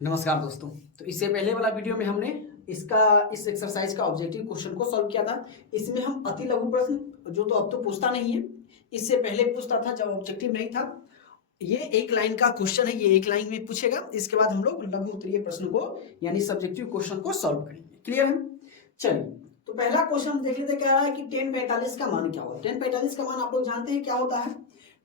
नमस्कार दोस्तों। तो इससे पहले वाला वीडियो में हमने इस एक्सरसाइज का ऑब्जेक्टिव क्वेश्चन को सॉल्व किया था। इसमें हम अति लघु प्रश्न जो तो अब तो पूछता नहीं है, इससे पहले पूछता था जब ऑब्जेक्टिव नहीं था। ये एक लाइन का क्वेश्चन है, ये एक लाइन में पूछेगा। इसके बाद हम लोग लघु उत्तरीय प्रश्न को यानी सब्जेक्टिव क्वेश्चन को सॉल्व करेंगे। क्लियर है? चलिए, तो पहला क्वेश्चन हम देख लेते हैं। क्या रहा है कि 1045 का मान क्या होगा। 1045 का मान आप लोग जानते हैं क्या होता है।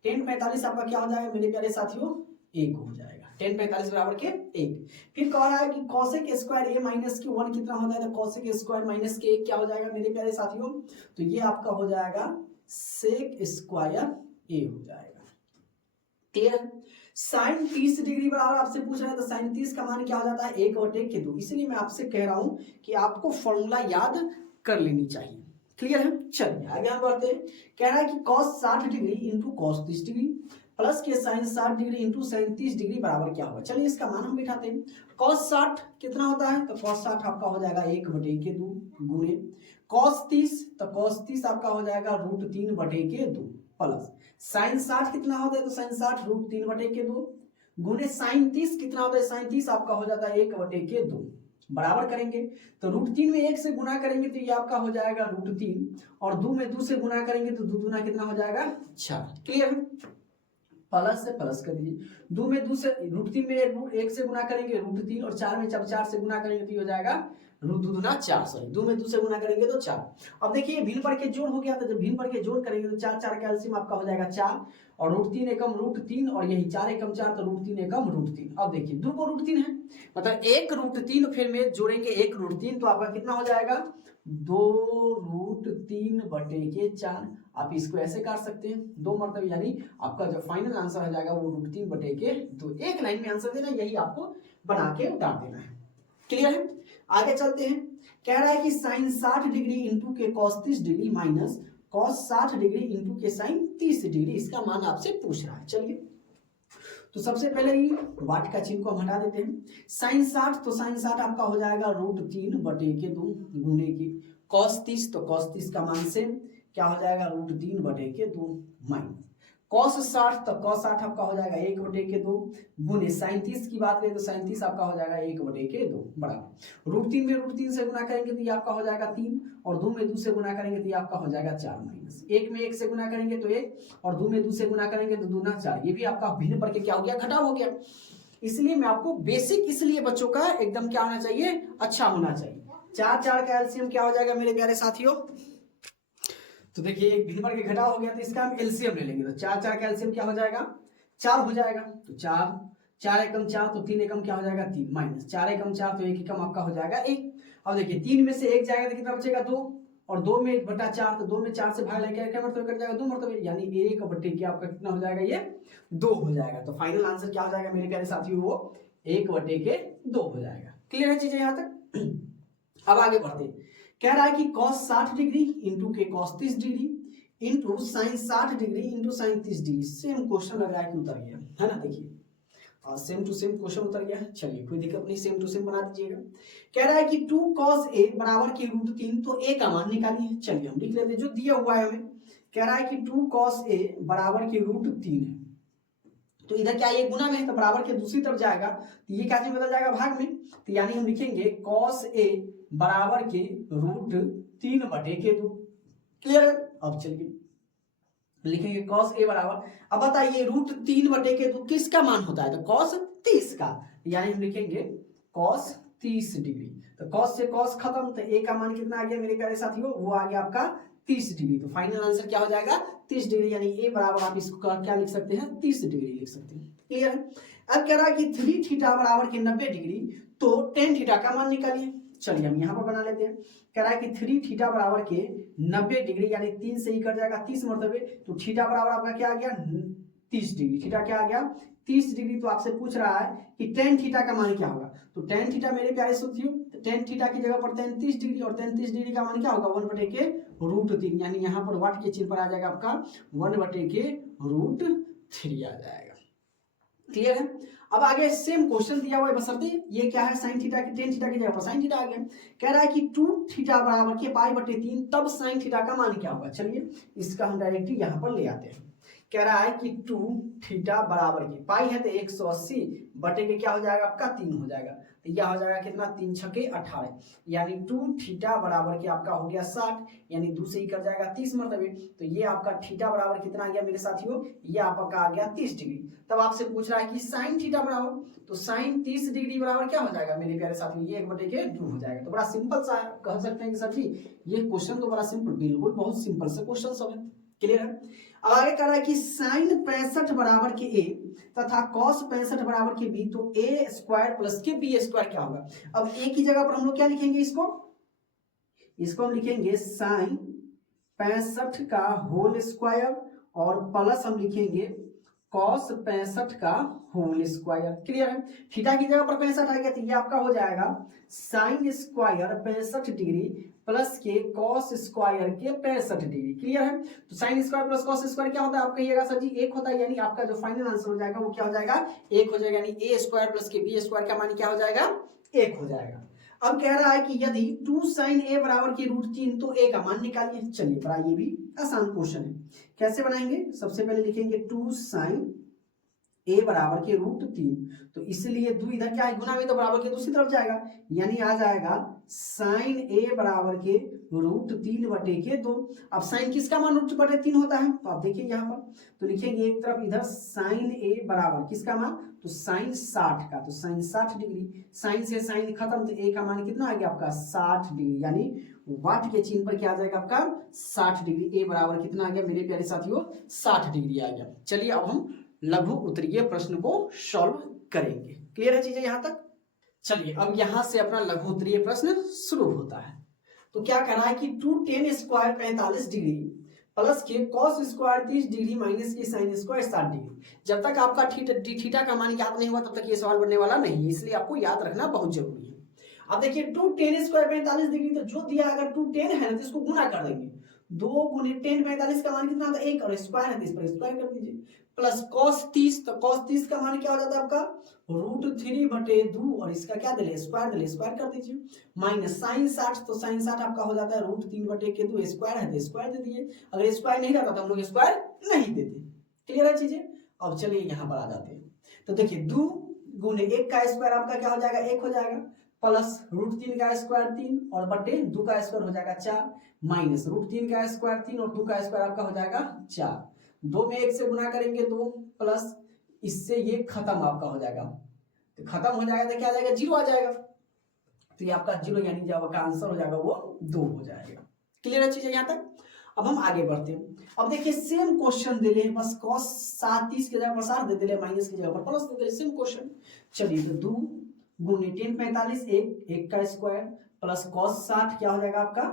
1045 आपका क्या हो जाएगा मेरे प्यारे साथियों, 1 हो जाएगा। 1045 बराबर के 1। फिर कह रहा है कि cosec स्क्वायर a माइनस के 1 कितना होता है, तो cosec स्क्वायर माइनस के 1 क्या हो जाएगा मेरे प्यारे साथियों, तो ये आपका हो जाएगा sec स्क्वायर a हो जाएगा। क्लियर? साइन 30 डिग्री बराबर आपसे पूछ रहा है, तो साइन 30 का मान क्या हो जाता है, 1/2। इसलिए मैं आपसे कह रहा हूं कि आपको फॉर्मूला याद कर लेनी चाहिए। क्लियर है? चलिए आगे हम बढ़ते हैं। कह रहा है कि cos 60 degree into cos 30 degree plus के sine 60 degree into sine 30 degree बराबर क्या होगा। चलिए इसका मान हम बिठाते हैं। cos 60 कितना होता है, तो cos 60 आपका हो जाएगा 1/2 गुणे cos 30, तो cos 30 आपका हो जाएगा √3/2 प्लस साइन 60 कितना होता है, तो साइन 60 √3/2 गुणे साइन 30 कितना होता है, साइन 30 आपका हो जाता है 1/2 बराबर करेंगे। तो √3 में 1 से गुना करेंगे तो ये आपका हो जाएगा √3 और 2 में 2 से गुना करेंगे तो 2 दूना कितना हो जाएगा 4। क्लियर है? प्लस से प्लस कर दीजिए। 2 में 2 से √3 में 1 से गुना करेंगे √3 और 4 में जब 4 से गुना करेंगे तो ये हो जाएगा √2 4। सॉरी 2 में 2 से गुना करेंगे तो 4। अब देखिए भिन्न पर के जोड़ हो गया, तो जब भिन्न पर के जोड़ करेंगे तो 4 4 कैल्सियम आपका हो जाएगा 4 और √3 एकम √3 और यही 4 एकम 4 तो √3 एकम √3। अब देखिए 2 को √3 है, मतलब 1 √3 फिर में जोड़ेंगे 1 √3 तो आपका कितना हो जाएगा 2√3/4। आप इसको ऐसे काट सकते हैं 2 मरतबे, यानी आपका जो फाइनल आंसर हो जाएगा वो √3/2। एक लाइन में आंसर देना, यही आपको बना के उतार देना है। क्लियर है? आगे चलते हैं। कह रहा है कि साइन 60 डिग्री इंटू के cos 30 degree minus cos 60 degree into के साइन 30 डिग्री, इसका मान आपसे पूछ रहा है। चलिए, तो सबसे पहले ही वाट का चिन्ह को हम हटा देते हैं। साइन 60, तो साइन 60 आपका हो जाएगा √3/2 गुणे की cos 30, तो cos 30 का मान से क्या हो जाएगा √3/2 माइनस cos 60, तो cos 60 आपका हो जाएगा 1/2 गुणे साइन 30 की बात करें तो साइन 30 आपका हो जाएगा 1/2 बराबर √3 में √3 से गुना करेंगे तो ये आपका हो जाएगा 3 और 2 में 2 से गुना करेंगे तो ये आपका हो जाएगा 4 माइनस 1 में 1 से गुना करेंगे तो 1 और 2 में 2 से गुना करेंगे तो 2 4। ये भी आपका भिन्न पर के क्या हो गया, घटाव हो गया। इसलिए मैं आपको बेसिक इसलिए बच्चों का एकदम क्या होना चाहिए, अच्छा होना चाहिए। 4 4 का एलसीएम क्या हो जाएगा मेरे प्यारे साथियों, तो देखिए एक भिन्न पर के घटाव हो गया तो इसका हम एलसीएम ले लेंगे। तो 4 4 का एलसीएम क्या हो जाएगा 4 हो जाएगा, तो 4 4 एकम 4 तो 3 एकम क्या हो जाएगा 3 माइनस 4 एकम 4 तो 1 एकम आपका हो जाएगा 1। अब देखिए 3 में से 1 जाएगा तो कितना बचेगा 2 और 2 में 1/4 तो 2 में 4 से भाग लेके क्या मरतबे कट जाएगा 2 मरतबे, यानी 1/2 आपका कितना हो जाएगा ये 2 हो जाएगा। तो फाइनल आंसर क्या हो जाएगा मेरे प्यारे साथियों, वो 1/2 हो जाएगा। क्लियर है चीजें यहाँ तक? अब आगे बढ़ते हैं। कह रहा है कि cos 60 डिग्री इंटू के cos 30 degree into sign 60 degree into sine 30 degree. Same question लग रहा है कि उतर गया है ना, देखिए सेम टू सेम क्वेश्चन उतर गया है। चलिए कोई दिक्कत नहीं, सेम टू सेम बना दीजिएगा। कह रहा है कि 2 cos a बराबर के √3, तो a का मान निकालिए। चलिए हम लिख लेते हैं जो दिया हुआ है हमें। कह रहा है कि 2 cos a बराबर के √3 है, तो इधर क्या ये गुना में है तो बराबर के दूसरी तरफ जाएगा तो ये क्या चीज बदल जाएगा भाग में, तो यानी हम लिखेंगे cos a बराबर के √3/2। क्लियर है? अब चलिए लिखेंगे cos a बराबर, अब बताइए √3/2 किसका मान होता है, तो cos 30 का, यानी हम लिखेंगे cos 30 डिग्री। तो cos से cos खत्म, तो a का मान कितना आ गया मेरे प्यारे साथियों, वो आ गया आपका 30 डिग्री। तो फाइनल आंसर क्या हो जाएगा 30 डिग्री, यानी a बराबर आप इसको क्या लिख सकते हैं 30 डिग्री लिख सकते हैं। क्लियर है? अब कह रहा है कि 3 थीटा बराबर के 90 डिग्री, तो 10 थीटा का मान निकालिए। चलिए हम यहाँ पर बना लेते हैं। कह रहा है कि 3 थीटा बराबर के 90 डिग्री, यानी 3 से ही कर जाएगा 30 मरतबे, तो थीटा बराबर आपका क्या आ गया 30 डिग्री। थीटा क्या आ गया 30 डिग्री। तो आपसे पूछ रहा है कि tan थीटा का मान क्या होगा, तो tan थीटा मेरे प्यारे साथियों, tan थीटा की जगह पर 33 डिग्री और 33 डिग्री का मान क्या होगा 1/√3, यानी यहाँ पर वाट के चिन्ह पर आ जाएगा आपका 1/√3 आ जाएगा। क्लियर है? अब आगे सेम क्वेश्चन दिया हुआ है, बशर्ते ये क्या है साइन थीटा की, tan थीटा की जगह पर साइन थीटा आ गया। कह रहा है कि 2 थीटा बराबर के π/3, तब साइन थीटा का मान क्या होगा। चलिए इसका हम डायरेक्टली यहाँ पर ले आते हैं। कह रहा है कि 2 थीटा बराबर की पाई है तो 180 बटे के क्या हो जाएगा आपका 3 हो जाएगा, तो यह हो जाएगा कितना 3 छके 18, यानी 2 थीटा बराबर के आपका हो गया 60, यानी 2 से ही कर जाएगा 30 मरतबे, तो ये आपका थीटा बराबर कितना आ गया मेरे साथियों, ये आपका आ गया 30 डिग्री। तब आपसे पूछ रहा है कि साइन थीटा बराबर, तो साइन 30 डिग्री बराबर क्या हो जाएगा मेरे प्यारे साथियों, ये 1/2 हो जाएगा। तो बड़ा सिंपल सा कह सकते हैं कि सर जी ये क्वेश्चन तो बड़ा सिंपल, बिल्कुल बहुत सिंपल सा क्वेश्चन सब है। क्लियर है। अब आगे कह रहा है कि साइन 65 बराबर के ए तथा कॉस 65 बराबर के बी, तो ए स्क्वायर प्लस के बी स्क्वायर क्या होगा। अब ए की जगह पर हम लोग क्या लिखेंगे, इसको हम लिखेंगे साइन 65 का होल स्क्वायर और प्लस हम लिखेंगे कॉस 65 का होल स्क्वायर। क्लियर है। थीटा की जगह पर 65 आ गया, तो ये आपका हो जाएगा साइन स्क्वायर 65 डिग्री प्लस के कॉस स्क्वायर के 65 डिग्री। क्लियर है। तो sine square plus cos square क्या होता है आप कहिएगा सर जी 1 होता है, यानी आपका जो फाइनल आंसर हो जाएगा वो क्या हो जाएगा 1 हो जाएगा, यानी ए स्क्वायर प्लस के बी स्क्वायर का मान क्या हो जाएगा 1 हो जाएगा। अब कह रहा है कि यदि 2 साइन ए बराबर की √3 तो ए का मान निकालिए। चलिए बड़ा ये भी आसान क्वेश्चन है, कैसे बनाएंगे, सबसे पहले लिखेंगे 2 साइन ए बराबर के √3, तो इसलिए 2 इधर क्या है गुना में, तो बराबर के दूसरी तरफ जाएगा, यानी आ जाएगा साइन ए बराबर के √3 बटे के 2। अब साइन किसका मान √3 होता है, तो आप देखिए यहाँ पर, तो लिखेंगे एक तरफ इधर साइन ए बराबर किसका मान, तो साइन 60 का, तो साइन 60 डिग्री, साइन से साइन खत्म, तो ए का मान कितना आ गया आपका 60 डिग्री, यानी वाट के चिन्ह पर क्या आ जाएगा आपका 60 डिग्री। ए बराबर कितना आ गया मेरे प्यारे साथियों 60 डिग्री आ गया। चलिए अब हम लघु उत्तरीय प्रश्न को सॉल्व करेंगे। क्लियर है चीजें यहां तक। चलिए अब यहां से अपना लघु उत्तरीय प्रश्न शुरू होता है। तो क्या कहना है कि 2 tan स्क्वायर 45 डिग्री प्लस के कॉस स्क्वायर 30 डिग्री माइनस के साइन स्क्वायर 60 डिग्री। जब तक आपका थीटा का मान याद नहीं हुआ तब तक ये सवाल बनने वाला नहीं है, इसलिए आपको याद रखना बहुत जरूरी है। अब देखिए 2 tan स्क्वायर 45 डिग्री, तो जो दिया अगर 2 tan है ना तो इसको गुना कर देंगे, 2 गुने tan 45 का मान कितना होता है 1, और स्क्वायर है तो इस पर स्क्वायर कर दीजिए, प्लस cos 30, तो cos 30 का मान क्या हो जाता है आपका √3/2, और इसका क्या दिले स्क्वायर कर दीजिए, माइनस साइन 60, तो साइन 60 आपका हो जाता है √3/2, स्क्वायर है तो स्क्वायर दे दिए, अगर स्क्वायर नहीं रहता तो हम लोग स्क्वायर नहीं देते। क्लियर है चीजें। अब चलिए यहाँ पर आ जाते हैं, तो देखिए 2 गुने 1 का स्क्वायर आपका क्या हो जाएगा 1 हो जाएगा, प्लस √3 का स्क्वायर 3 और बटे 2 का स्क्वायर हो जाएगा 4, माइनस √3 का स्क्वायर 3 और 2 का स्क्वायर आपका हो जाएगा 4, 2 में 1 से गुना करेंगे 2, प्लस इससे ये खत्म आपका हो जाएगा, तो खत्म हो जाएगा तो क्या आ जाएगा 0 आ जाएगा, तो ये आपका 0 यानी जो आपका आंसर हो जाएगा वो 2 हो जाएगा। क्लियर है चीजें यहाँ तक। अब हम आगे बढ़ते हैं। अब देखिए सेम क्वेश्चन दे ले, बस cos 30 की जगह पर 60 दे दिले, माइनस की जगह पर प्लस दे दिले, सेम क्वेश्चन। चलिए तो 2 गुने tan 45 1 का स्क्वायर प्लस cos 60 क्या हो जाएगा आपका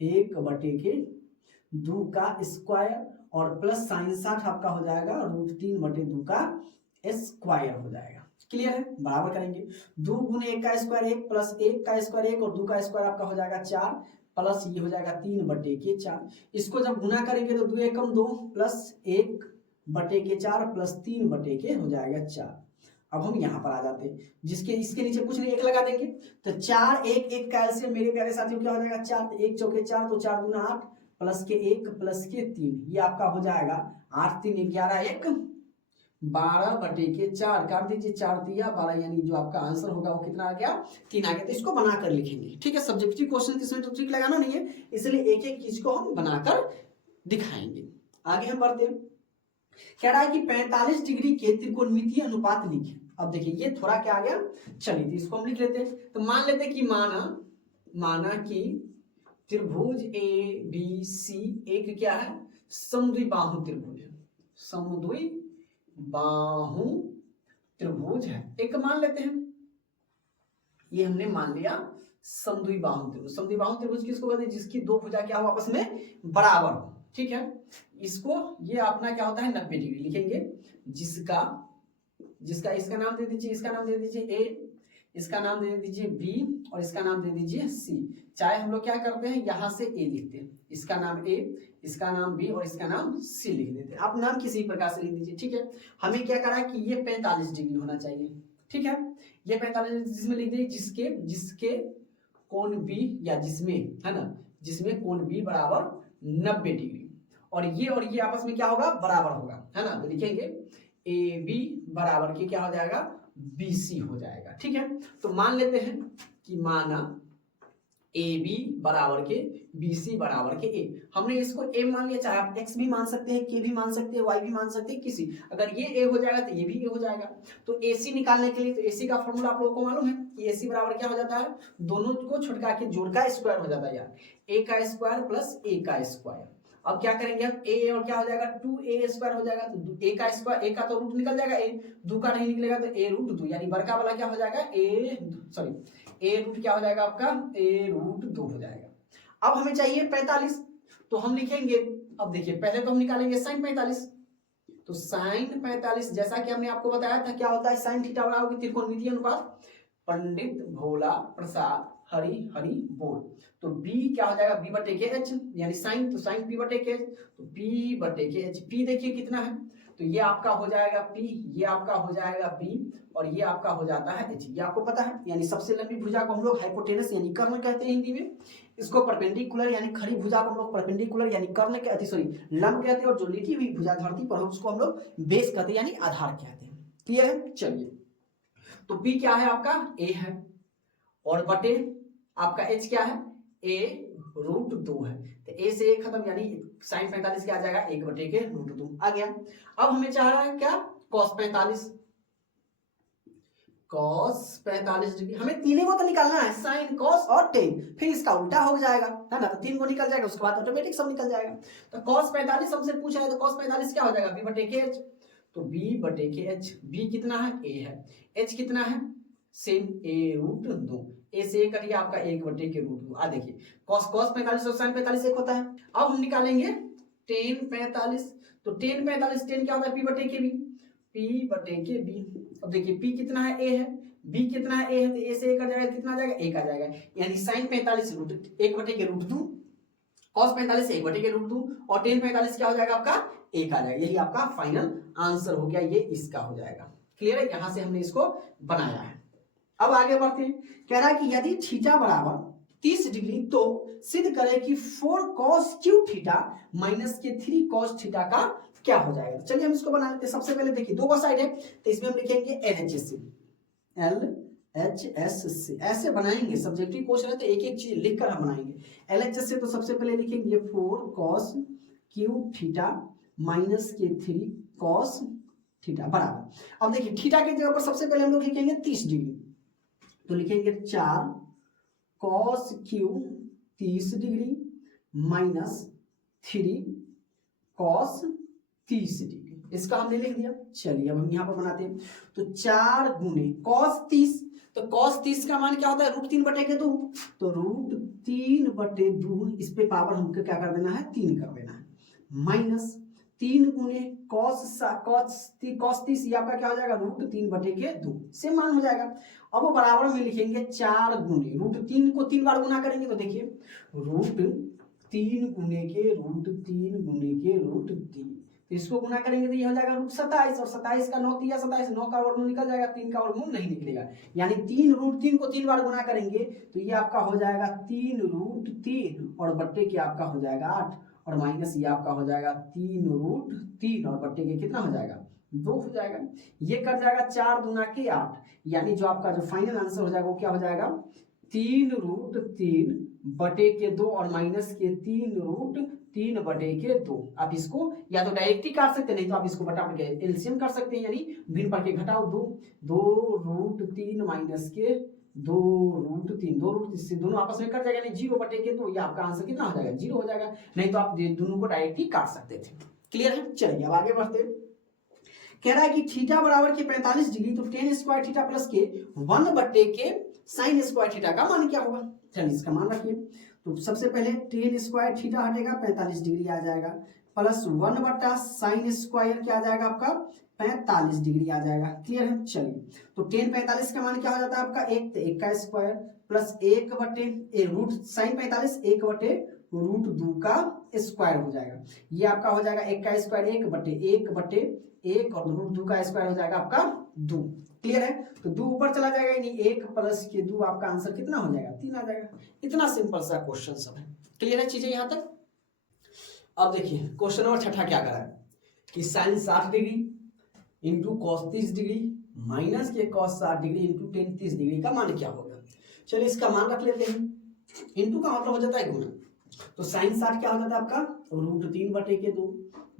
1/2 का स्क्वायर और प्लस साइन 60 आपका हो जाएगा √3/2 का स्क्वायर हो जाएगा। क्लियर है। बराबर करेंगे 2 गुने 1 का स्क्वायर 1 प्लस 1 का स्क्वायर 1 और 2 का स्क्वायर आपका हो जाएगा 4, प्लस ये हो जाएगा 3/4। इसको जब गुना करेंगे तो 2 एकम 2 प्लस 1/4 प्लस 3/के हो जाएगा 4। अब हम यहाँ पर आ जाते हैं, जिसके इसके नीचे कुछ नहीं 1 लगा देंगे, तो 4 1 1 का एलसीएम मेरे प्यारे साथियों क्या हो जाएगा 4, तो 1 चौके 4, तो 4 गुना 8 प्लस के 1 प्लस के 3, ये आपका हो जाएगा 8 3 11 1 12/4 काट दीजिए, 4 दिया 12, यानी जो आपका आंसर होगा वो कितना आ गया 3 आ गया। तो इसको बनाकर लिखेंगे, ठीक है। सब्जेक्टिव क्वेश्चन इसमें तो ट्रिक लगाना नहीं है, इसलिए एक एक चीज को हम बनाकर दिखाएंगे। आगे हम बढ़ते हैं। कह रहा है कि 45 डिग्री के त्रिकोणमितीय अनुपात लिखें। अब देखिए ये थोड़ा क्या आ गया, चलिए तो इसको हम लिख लेते हैं। तो मान लेते हैं कि माना कि त्रिभुज ए बी सी एक क्या है समद्विबाहु त्रिभुज है, समद्विबाहु त्रिभुज है एक, मान लेते हैं ये हमने मान लिया समद्विबाहु त्रिभुज। समद्विबाहु त्रिभुज किसको कहते हैं, जिसकी दो भुजा क्या हो आपस में बराबर हो, ठीक है। इसको ये अपना क्या होता है 90 डिग्री लिखेंगे, जिसका इसका नाम दे दीजिए, इसका नाम दे दीजिए ए, इसका नाम दे दीजिए बी और इसका नाम दे दीजिए सी। चाहे हम लोग क्या करते हैं यहाँ से ए लिखते हैं, इसका नाम ए, इसका नाम बी और इसका नाम सी लिख देते हैं। आप नाम किसी प्रकार से लिख दीजिए, ठीक है। हमें क्या करा है कि ये 45 डिग्री होना चाहिए, ठीक है। ये 45 जिसमें लिख दीजिए जिसके कोण बी या जिसमें है ना, जिसमें कोण बी बराबर 90 डिग्री, और ये आपस में क्या होगा, बराबर होगा, है ना। तो लिखेंगे ए बी बराबर के क्या हो जाएगा, बी सी हो जाएगा। ठीक है, तो मान लेते हैं कि माना ए बी बराबर के बी सी बराबर के ए, हमने इसको ए मान लिया, चाहे आप एक्स भी मान सकते हैं, के भी मान सकते हैं, वाई भी मान सकते हैं, किसी, अगर ये ए हो जाएगा तो ये भी ए हो जाएगा। तो ए सी निकालने के लिए, तो ए सी का फॉर्मूला आप लोगों को मालूम है कि ए सी बराबर क्या हो जाता है, दोनों को छुटका के जोड़ का स्क्वायर हो जाता है यार, ए का स्क्वायर प्लस ए का स्क्वायर। अब क्या करेंगे हम, ए और क्या हो जाएगा, 2a स्क्वायर हो जाएगा, तो ए का स्क्वायर, ए का तो रूट निकल जाएगा, ए दो का नहीं निकलेगा तो ए रूट 2, यानी बड़का वाला क्या हो जाएगा, ए रूट क्या हो जाएगा आपका, ए रूट 2 हो जाएगा। अब हमें चाहिए 45, तो हम लिखेंगे, अब देखिए पहले तो हम निकालेंगे sin 45, तो sin 45 जैसा कि हमने आपको बताया था क्या होता है, sin थीटा बराबर त्रिकोणमितीय अनुपात पंडित भोला प्रसाद हरि हरि बोल। तो b क्या हो जाएगा, b बटे के h, यानी sin, तो sin p बटे के h, तो p बटे के h, p देखिए कितना है, तो ये आपका हो जाएगा p, ये आपका हो जाएगा b, और ये आपका हो जाता है h, ये आपको पता है। यानी सबसे लंबी भुजा को हम लोग हाइपोटेनस यानी कर्ण कहते हैं हिंदी में, इसको परपेंडिकुलर यानी खड़ी भुजा को हम लोग परपेंडिकुलर यानी कर्ण कहते, सॉरी लंब कहते हैं, और जो लिखी हुई भुजा धरती पर हो उसको हम लोग बेस कहते हैं यानी आधार कहते हैं। क्लियर है, चलिए तो p क्या है आपका, a है, और बटे आपका h क्या है, a रूट 2 है, तो a से a खत्म, यानी sin 45 क्या आ जाएगा, 1 बटे के रूट 2 आ गया। अब हमें चाह रहा है क्या, cos 45, cos 45 डिग्री, हमें तीनों को तो निकालना है, sin cos और tan, फिर इसका उल्टा हो जाएगा, है ना, तो 3 को निकल जाएगा, उसके बाद ऑटोमेटिक सब निकल जाएगा। तो cos 45 हमसे पूछा है, तो cos 45 क्या हो जाएगा, b बटे के h, तो b बटे के h, b कितना है, a है, h कितना है, सेम a रूट 2, a से a करिए आपका 1 बटे के रूट 2। आ देखिए cos 45 और sin 45 एक होता है। अब हम निकालेंगे tan 45, तो tan 45 tan क्या होता है, p बटे के b, p बटे के b। अब देखिए p कितना है, a है, b कितना है, a है, तो a से a कट जाएगा, कितना आ जाएगा, 1 आ जाएगा, यानी sin 45 रूट 1 बटे के रूट 2, cos 45 1 बटे के रूट 2, और tan 45 क्या हो जाएगा आपका, 1 आ जाएगा। यही आपका फाइनल आंसर हो गया, ये इसका हो जाएगा। क्लियर है, यहां से हमने इसको बनाया है। अब आगे बढ़ते हैं, कह रहा है कि यदि थीटा बराबर 30 डिग्री तो सिद्ध करें कि 4 cos क्यू थीटा माइनस के 3 cos थीटा का क्या हो जाएगा। चलिए हम इसको बना लेते हैं। सबसे पहले देखिए दो साइड है, तो इसमें हम लिखेंगे LHS, ऐसे बनाएंगे, सब्जेक्टिव क्वेश्चन है तो एक एक चीज लिखकर हम बनाएंगे। LHS से तो सबसे पहले लिखेंगे 4 cos क्यू थीटा माइनस के 3 cos थीटा बराबर। अब देखिए थीटा के जगह पर सबसे पहले हम लोग लिखेंगे 30 डिग्री, तो लिखेंगे 4 cos Q 30 degree minus 3 cos 30 degree, इसका हमने लिख दिया। चलिए अब हम यहाँ पर बनाते हैं, तो 4 गुने cos 30, तो cos 30 का मान क्या होता है, रूट 3 बटे के 2, तो रूट 3 बटे 2, इस पे पावर हमको क्या कर देना है, 3 कर देना है, माइनस 3 गुने cos 30, ये आपका क्या हो जाएगा, रूट 3 बटे के 2, सेम मान हो जाएगा। अब वो बराबर में लिखेंगे 4 गुने रूट 3 को 3 बार गुना करेंगे, तो देखिए रूट 3 गुने के रूट 3 गुने के रूट 3, तो इसको गुना करेंगे तो ये हो जाएगा रूट 27, और 27 का 9 3 27, 9 का वर्गमूल निकल जाएगा, 3 का वर्गमूल नहीं निकलेगा, यानी 3 रूट 3 को 3 बार गुना करेंगे तो ये आपका हो जाएगा 3 रूट 3, और बट्टे के आपका हो जाएगा 8, और माइनस ये आपका हो जाएगा 3 रूट 3, और बट्टे के कितना हो जाएगा, 2 हो जाएगा। ये कट जाएगा 4 दूना के 8, यानी जो आपका जो फाइनल आंसर हो जाएगा वो क्या हो जाएगा, 3 रूट 3 बटे के 2, और माइनस के 3 रूट 3 बटे के 2। आप इसको या तो डायरेक्टली काट सकते हैं, नहीं तो आप इसको बटा के एलसीएम कर सकते हैं, यानी भिन्न पर के घटाओ 2 रूट 3 माइनस के 2 रूट 3, 2 रूट 3 से दोनों आपस में कट जाएगा, यानी 0 बटे के 2, ये आपका आंसर कितना हो जाएगा, 0 हो जाएगा। नहीं तो आप दोनों को डायरेक्टली काट सकते थे। क्लियर है, चलिए अब आगे बढ़ते हैं। कह रहा है कि थीटा बराबर के 45 डिग्री, तो tan स्क्वायर थीटा प्लस के 1 बटे के sin स्क्वायर थीटा का मान क्या होगा। चलिए इसका मान रखिए, तो सबसे पहले tan स्क्वायर थीटा हटेगा, 45 डिग्री आ जाएगा, प्लस 1 बटा sin स्क्वायर क्या आ जाएगा आपका, 45 डिग्री आ जाएगा। क्लियर है, चलिए तो tan 45 का मान क्या हो जाता है आपका 1, तो 1 का स्क्वायर प्लस 1 बटे रूट sin 45 1 बटे रूट 2 का स्क्वायर हो जाएगा, ये आपका हो जाएगा 1 का स्क्वायर 1 बटे 1 और रूट 2 का स्क्वायर हो जाएगा आपका 2। क्लियर है, तो 2 ऊपर चला जाएगा, यानी 1 प्लस के 2 आपका आंसर कितना हो जाएगा, 3 आ जाएगा। इतना सिंपल सा क्वेश्चन सब है। क्लियर है चीजें यहां तक। अब देखिए क्वेश्चन नंबर 6 क्या करा है कि sine 60 degree into cos 30 degree minus के cos 60 degree into tan 30 degree का मान क्या होगा। चलिए इसका मान रख लेते हैं। इंटू का मतलब हो जाता है गुना, तो साइन 60 क्या हो जाता है आपका √3/2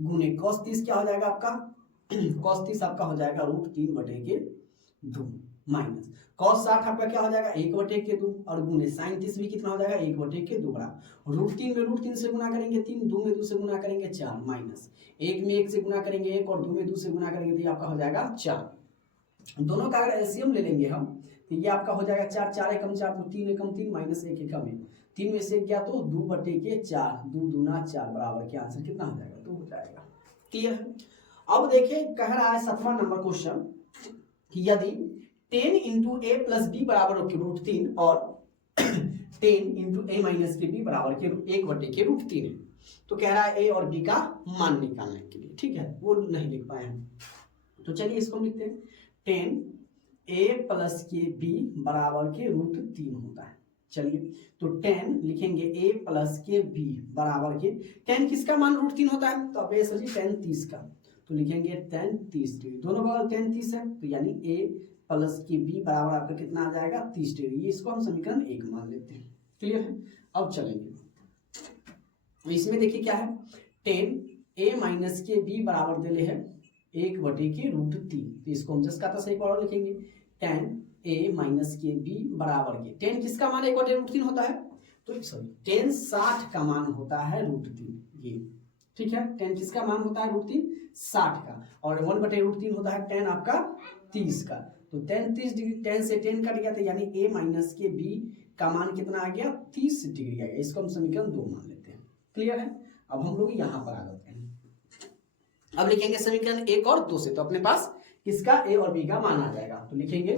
गुने कॉस 30 क्या हो जाएगा आपका कॉस 30 आपका हो जाएगा √3/2 माइनस कॉस 60 आपका क्या हो जाएगा 1/2 और गुने साइन 30 भी कितना हो जाएगा 1/2 बराबर √3 में √3 से गुना करेंगे 3, 2 में 2 से गुना करेंगे 4 माइनस 1 में 1 से गुना करेंगे 1 और 2 में 2 से गुना करेंगे तो ये आपका हो जाएगा 4। दोनों का अगर एलसीएम ले लेंगे हम तो ये आपका हो जाएगा 4, 4 एकम 4 तो 3 एकम 3 माइनस 1 एकम 1, 3 में से गया तो 2/4 2 दूना 4 बराबर के आंसर कितना हो जाएगा 2 हो जाएगा। क्लियर है। अब देखिए कह रहा है 7वां नंबर क्वेश्चन कि यदि 10 इंटू ए प्लस बी बराबर √3 और 10 इंटू ए माइनस बी बराबर के 1/√3 है तो कह रहा है ए और बी का मान निकालने के लिए। ठीक है, वो नहीं लिख पाए हैं तो चलिए इसको हम लिखते हैं 10 ए प्लस के बी बराबर के √3 होता है। चलिए तो 10 लिखेंगे ए प्लस के बी बराबर के 10 किसका मान √3 होता है तो अब ये सर 10 30 का तो लिखेंगे 10 30 डिग्री, दोनों बगल 10 30 है तो यानी ए प्लस के बी बराबर आपका कितना आ जाएगा 30 डिग्री। इसको हम समीकरण 1 मान लेते हैं। क्लियर है। अब चलेंगे तो इसमें देखिए क्या है 10 ए माइनस के बी बराबर दे ले है 1/√3 तो इसको हम जस्ट का सही और लिखेंगे 10 ए माइनस के बी बराबर के 10 किसका मान 1/√3 होता है तो सॉरी 10 60 का मान होता है √3 ये। ठीक है, 10 किसका मान होता है √3 60 का और 1/√3 होता है 10 आपका 30 का तो 10 30 डिग्री 10 से 10 कट गया तो यानी a माइनस के b का मान कितना आ गया 30 डिग्री आ गया। इसको हम समीकरण 2 मान लेते हैं। क्लियर है। अब हम लोग यहाँ पर आ जाते हैं। अब लिखेंगे समीकरण 1 और 2 से तो अपने पास किसका a और b का मान आ जाएगा तो लिखेंगे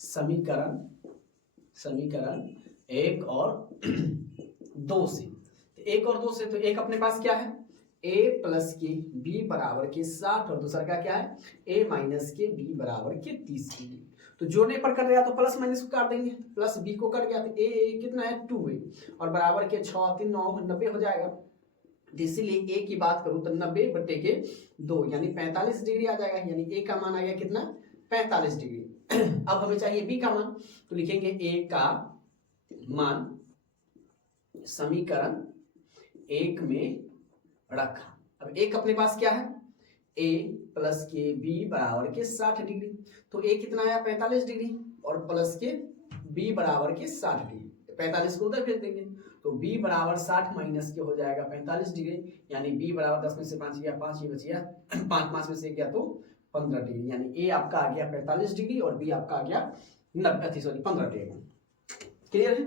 समीकरण 1 और 2 से तो 1 और 2 से तो एक अपने पास क्या है a प्लस के b बराबर के 60 और दूसरा का क्या है a माइनस के b बराबर के 30 डिग्री। तो जोड़ने पर कर रहा तो प्लस माइनस को काट देंगे, प्लस b को कर गया तो a कितना है 2a और बराबर के 6 3 9 90 हो जाएगा। इसीलिए a की बात करूं तो 90/2 यानी 45 डिग्री आ जाएगा, यानी a का मान आ गया कितना 45 डिग्री। अब हमें चाहिए b का मान तो लिखेंगे a का मान समीकरण 1 में रखा। अब एक अपने पास क्या है a प्लस के b बराबर के 60 डिग्री तो a कितना आया 45 डिग्री और प्लस के b बराबर के 60 डिग्री 45 को उधर भेज देंगे तो b बराबर 60 माइनस के हो जाएगा 45 डिग्री यानी b बराबर 10 में से 5 गया 5 ये बच गया 5 में से गया तो 15 डिग्री यानी a आपका आ गया 45 डिग्री और b आपका आ गया 15 डिग्री। क्लियर है।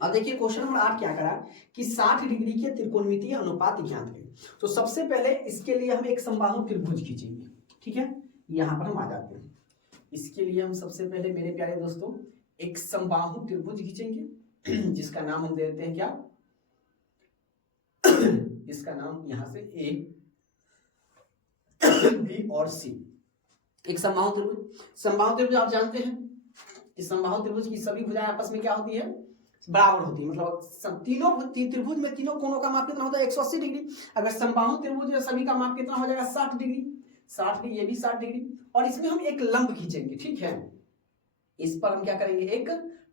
अब देखिए क्वेश्चन नंबर 8 क्या करा कि 60 डिग्री के त्रिकोणमितीय अनुपात ज्ञात करें। तो सबसे पहले इसके लिए हम एक समबाहु त्रिभुज खींचेंगे। ठीक है, यहां पर हम आ जाते हैं। इसके लिए हम सबसे पहले मेरे प्यारे दोस्तों एक समबाहु त्रिभुज खींचेंगे जिसका नाम हम दे देते हैं क्या इसका नाम यहां से A B और C। एक समबाहु त्रिभुज आप जानते हैं इस समबाहु त्रिभुज की सभी भुजाएं आपस में क्या होती है बराबर होती है, मतलब तीनों त्रिभुज में तीनों कोणों का माप कितना होता है 180 डिग्री। अगर समबाहु त्रिभुज में सभी का माप कितना हो जाएगा 60 डिग्री 60 डिग्री ये भी 60 डिग्री और इसमें हम एक लंब खींचेंगे। ठीक है, इस पर हम क्या करेंगे एक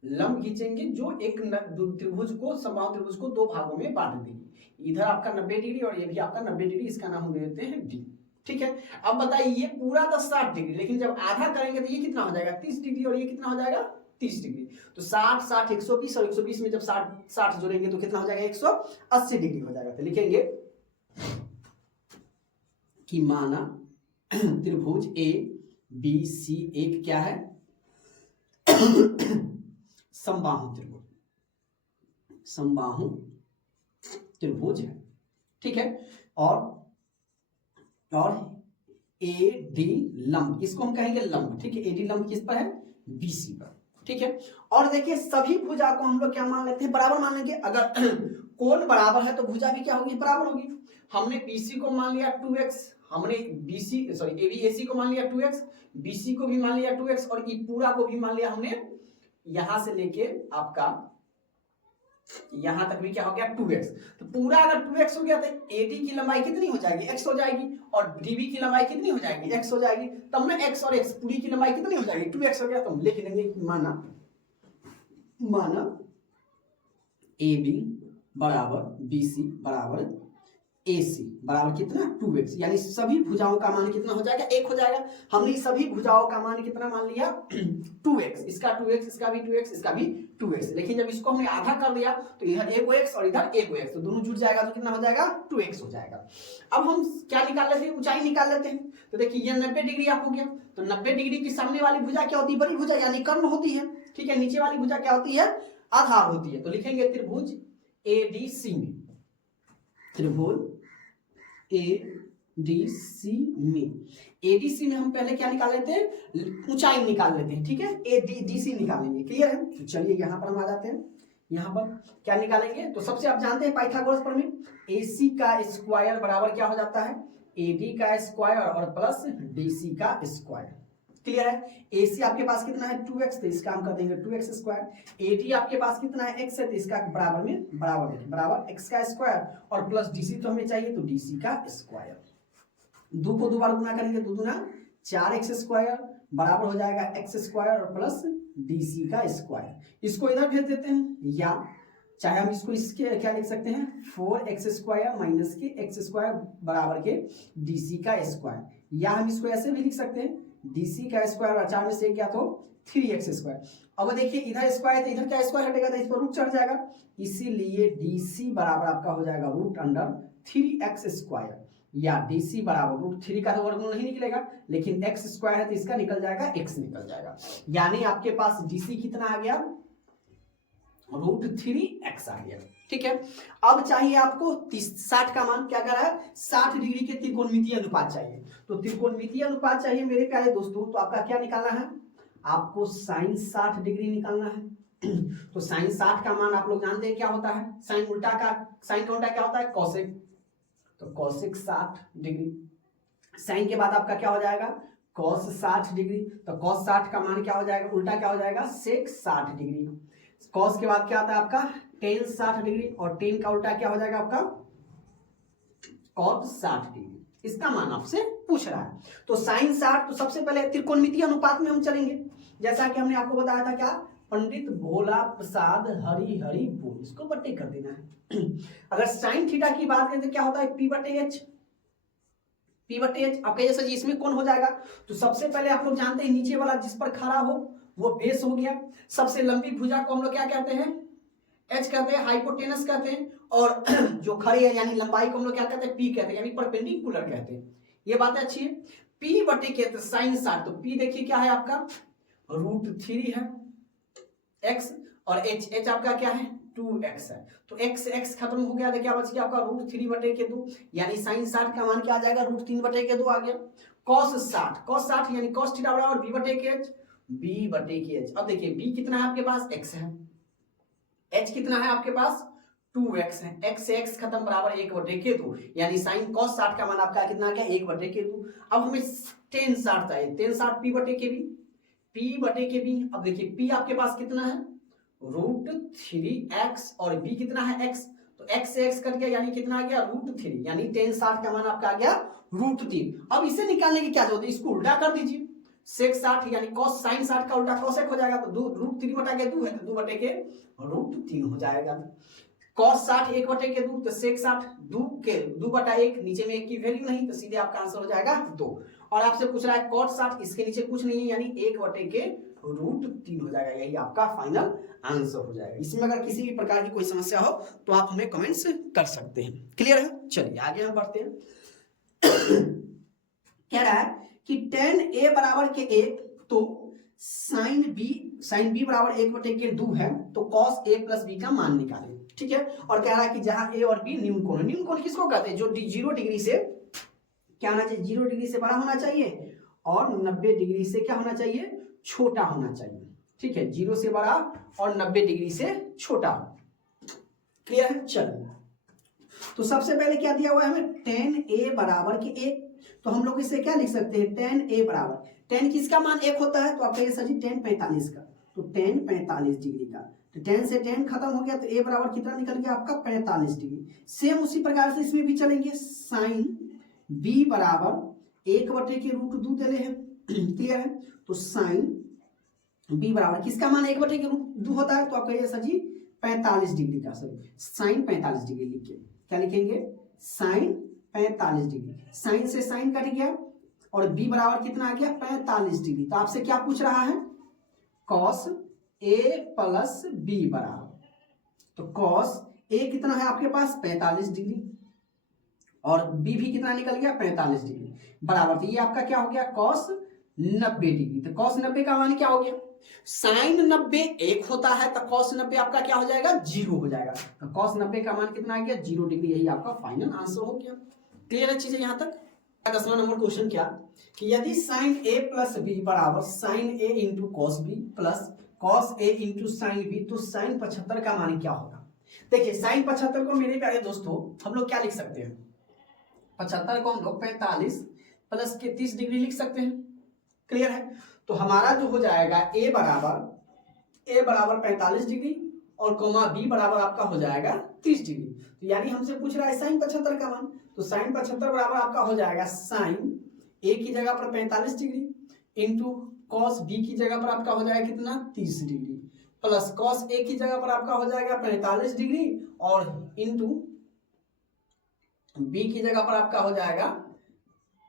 लंब खींचेंगे जो एक त्रिभुज को समबाहु त्रिभुज को 2 भागों में बांट देंगे। इधर आपका 90 डिग्री और ये भी आपका 90 डिग्री, इसका नाम हम दे देते हैं डी। ठीक है, अब बताइए ये पूरा तो 60 डिग्री लेकिन जब आधा करेंगे तो ये कितना हो जाएगा 30 डिग्री और ये कितना हो जाएगा 30 डिग्री। तो 60 60 120 और 120 में जब 60 जोड़ेंगे तो कितना हो जाएगा 180 डिग्री हो जाएगा। तो लिखेंगे कि माना त्रिभुज ए बी सी एक क्या है समबाहु त्रिभुज है। ठीक है, और ए डी लंब इसको हम कहेंगे लंब। ठीक है, ए डी लंब किस पर है बीसी पर। ठीक है, और देखिए सभी भुजा को हम लोग क्या मान लेते हैं बराबर मान लेंगे। अगर कोण बराबर है तो भुजा भी क्या होगी बराबर होगी। हमने बीसी को मान लिया 2x, हमने एबीएसी को मान लिया 2x, बीसी को भी मान लिया 2x और ई पूरा को भी मान लिया हमने यहां से लेके आपका यहां तक भी क्या हो गया 2x। तो पूरा अगर 2x हो गया तो AD की लंबाई कितनी हो जाएगी, x हो जाएगी, और DB की लंबाई कितनी हो जाएगी, x हो जाएगी। तब में x और x पूरी की लंबाई कितनी हो जाएगी, 2x हो गया। तो हम लिख लेंगे माना AB बराबर BC बराबर AC बराबर कितना 2x, यानी सभी भुजाओं का मान कितना हो जाएगा, 1 हो जाएगा। हमने सभी भुजाओं का मान कितना मान लिया 2x, इसका 2x, इसका भी 2x, इसका भी 2x। लेकिन जब इसको हमने आधा कर दिया तो इधर 1x और इधर 1x, तो दोनों जुड़ जाएगा तो कितना हो जाएगा 2x हो जाएगा। अब हम क्या निकाल लेते हैं, ऊंचाई निकाल लेते हैं। तो देखिए ये 90 डिग्री आप हो गया, तो 90 डिग्री की सामने वाली भुजा क्या होती है, बड़ी भुजा यानी कर्ण होती है, ठीक है। नीचे वाली भुजा क्या होती है, आधार होती है। तो लिखेंगे त्रिभुज ADC में, त्रिभुज ADC में, ADC में हम पहले क्या निकाल लेते हैं, ऊंचाई निकाल लेते हैं, ठीक है। ADC निकालेंगे, क्लियर है। तो चलिए यहां पर हम आ जाते हैं, यहां पर क्या निकालेंगे। तो सबसे आप जानते हैं पाइथागोरस प्रमेय, AC का स्क्वायर बराबर क्या हो जाता है, AD का स्क्वायर और प्लस DC का स्क्वायर, क्लियर है। AC आपके पास कितना है 2x, तो इसका हम कर देंगे 2x स्क्वायर। AD आपके पास कितना है x है, तो इसका बराबर में बराबर देखिए बराबर x का स्क्वायर और प्लस DC तो हमें चाहिए, तो DC का स्क्वायर। दो को दो बार गुना करेंगे, 2 दूना 4x स्क्वायर बराबर हो जाएगा x स्क्वायर और प्लस DC का स्क्वायर। इसको इधर भेज देते हैं, या चाहे हम इसको इसके क्या लिख सकते हैं 4x स्क्वायर माइनस के x स्क्वायर बराबर के DC का स्क्वायर, या हम इसको ऐसे भी लिख सकते हैं DC का स्क्वायर और 4 में से क्या तो 3x स्क्वायर। अब देखिए इधर स्क्वायर, तो इधर क्या स्क्वायर हटेगा, तो इस पर रूट चढ़ जाएगा, इसीलिए DC बराबर आपका हो जाएगा रूट अंडर 3x स्क्वायर, या DC बराबर रूट 3 का तो वर्गमूल नहीं निकलेगा, लेकिन x स्क्वायर है तो इसका निकल जाएगा, x निकल जाएगा। यानी आपके पास DC कितना आ गया, रूट 3x आ गया, ठीक है। अब चाहिए आपको 60 का मान, क्या कर रहा है 60 डिग्री के त्रिकोणमितीय अनुपात चाहिए। तो त्रिकोणमितीय अनुपात चाहिए मेरे प्यारे दोस्तों, तो आपका क्या निकालना है, आपको साइन 60 डिग्री निकालना है। तो साइन 60 का मान आप लोग जानते हैं क्या होता है, साइन उल्टा का, साइन का उल्टा क्या होता है कॉसेक, तो कॉसेक 60 डिग्री। साइन के बाद आपका क्या हो जाएगा कॉस 60 डिग्री, तो कॉस 60 का मान क्या हो जाएगा, उल्टा क्या हो जाएगा सेक 60 डिग्री। कॉस के बाद क्या आता है आपका टेन 60 डिग्री, और टेन का उल्टा क्या हो जाएगा आपका कॉट 60 डिग्री। इसका मान आपसे पूछ रहा है। तो साइन 60, तो सबसे पहले त्रिकोणमितीय अनुपात में हम चलेंगे, जैसा कि हमने आपको बताया था क्या, पंडित भोला प्रसाद हरि हरि बोल, इसको बट्टे कर देना है। अगर साइन थीटा की बात करें तो क्या होता है P/H, P/H आपका जैसा जी इसमें कौन हो जाएगा। तो सबसे पहले आप लोग जानते हैं नीचे वाला जिस पर खड़ा हो वो बेस हो गया। सबसे लंबी भुजा को हम लोग क्या कहते हैं H कहते हैं, हाइपोटेनस कहते हैं, और जो खड़ी है यानी लंबाई को हम लोग क्या कहते हैं P कहते हैं, यानी परपेंडिकुलर कहते हैं। ये बात अच्छी है। P/H साइन 60, तो P देखिए क्या है आपका रूट 3 है x, और h आपका क्या है 2x है। तो x खत्म हो गया, देखिए बच गया आपका रूट 3/2, यानी साइन 60 का मान क्या आ जाएगा रूट 3/2 आ गया। cos 60 यानी cos थीटा बराबर b/h। अब देखिए b कितना है आपके पास x है, h कितना है आपके पास 2x है, x से x खत्म बराबर 1/2, यानी साइन cos 60 का मान आपका कितना आ गया 1/2। अब हमें tan 60 चाहिए, tan 60 p/b। अब देखिए p आपके पास कितना है रूट 3x और b कितना है x, तो x से x कट गया यानी कितना आ गया रूट 3, यानी tan 60 का मान आपका आ गया रूट 3। अब इसे निकालने की क्या जरूरत है, इसको उल्टा कर दीजिए, sec 60 यानी cos साइन 60 का उल्टा cosec हो जाएगा, तो रूट 3/2 है तो 2/√3 हो जाएगा। cos 60 1/2, तो sec 60 2/1, नीचे में 1 की वैल्यू नहीं, तो सीधे आपका आंसर हो जाएगा 2। और आपसे पूछ रहा है cot 60, इसके नीचे कुछ नहीं है यानी 1/√3 हो जाएगा, यही आपका फाइनल आंसर हो जाएगा। इसमें अगर किसी भी प्रकार की कोई समस्या हो तो आप हमें कमेंट्स कर सकते हैं, क्लियर है। चलिए आगे हम बढ़ते हैं। कह रहा है कि tan a बराबर के 1, तो साइन b बराबर 1/2 है, तो cos a प्लस b का मान निकालें, ठीक है। और कह रहा है कि जहां a और b न्यून कोण है, न्यून कोण किसको कहते हैं, जो 0 डिग्री से क्या होना चाहिए 0 डिग्री से बड़ा होना चाहिए और 90 डिग्री से क्या होना चाहिए छोटा होना चाहिए, ठीक है। 0 से बड़ा और 90 डिग्री से छोटा, क्लियर है। चलो तो सबसे पहले क्या दिया हुआ है हमें tan a बराबर के 1, तो हम लोग इसे क्या लिख सकते हैं tan a बराबर, tan किसका मान 1 होता है, तो आप कहिए सर जी tan 45 का, तो tan 45 डिग्री का, तो 10 से 10 खत्म हो गया, तो ए बराबर कितना निकल गया आपका 45 डिग्री। सेम उसी प्रकार से इसमें भी चलेंगे, साइन बी बराबर 1/√2 दे हैं। क्लियर है, तो साइन बी बराबर किसका मान 1/√2 होता है, तो आप कहिए सर जी 45 डिग्री का, सॉरी साइन 45 डिग्री लिखिए। क्या लिखेंगे, साइन 45 डिग्री। साइन से साइन कट गया और बी बराबर कितना आ गया 45 डिग्री। तो आपसे क्या पूछ रहा है, कॉस ए प्लस बी बराबर, तो कॉस ए कितना है आपके पास 45 डिग्री और बी भी कितना निकल गया 45 डिग्री बराबर, तो ये आपका क्या हो गया कॉस 90 डिग्री। तो कॉस 90 का मान क्या हो गया, साइन 90 1 होता है, तो कॉस 90 आपका क्या हो जाएगा 0 हो जाएगा। तो कॉस 90 का मान कितना आ गया 0 डिग्री, यही आपका फाइनल आंसर हो गया। क्लियर है चीजें यहां तक। 10वां नंबर क्वेश्चन क्या कि यदि साइन ए प्लस बी बराबर sine A into cos B plus cos A into sine B, तो साइन 75 का मान क्या होगा। देखिए साइन 75 को मेरे प्यारे दोस्तों हम लोग क्या लिख सकते हैं, 75 को हम लोग 45 प्लस के 30 डिग्री लिख सकते हैं। क्लियर है, तो हमारा जो हो जाएगा ए बराबर 45 डिग्री और कोमा बी बराबर आपका हो जाएगा 30 डिग्री। तो यानी हमसे पूछ रहा है साइन 75 का मान, तो साइन 75 बराबर आपका हो जाएगा साइन ए की जगह पर 45 डिग्री इंटू कॉस बी की जगह पर आपका हो जाएगा कितना 30 डिग्री प्लस कॉस ए की जगह पर आपका हो जाएगा 45 डिग्री और इंटू बी की जगह पर आपका हो जाएगा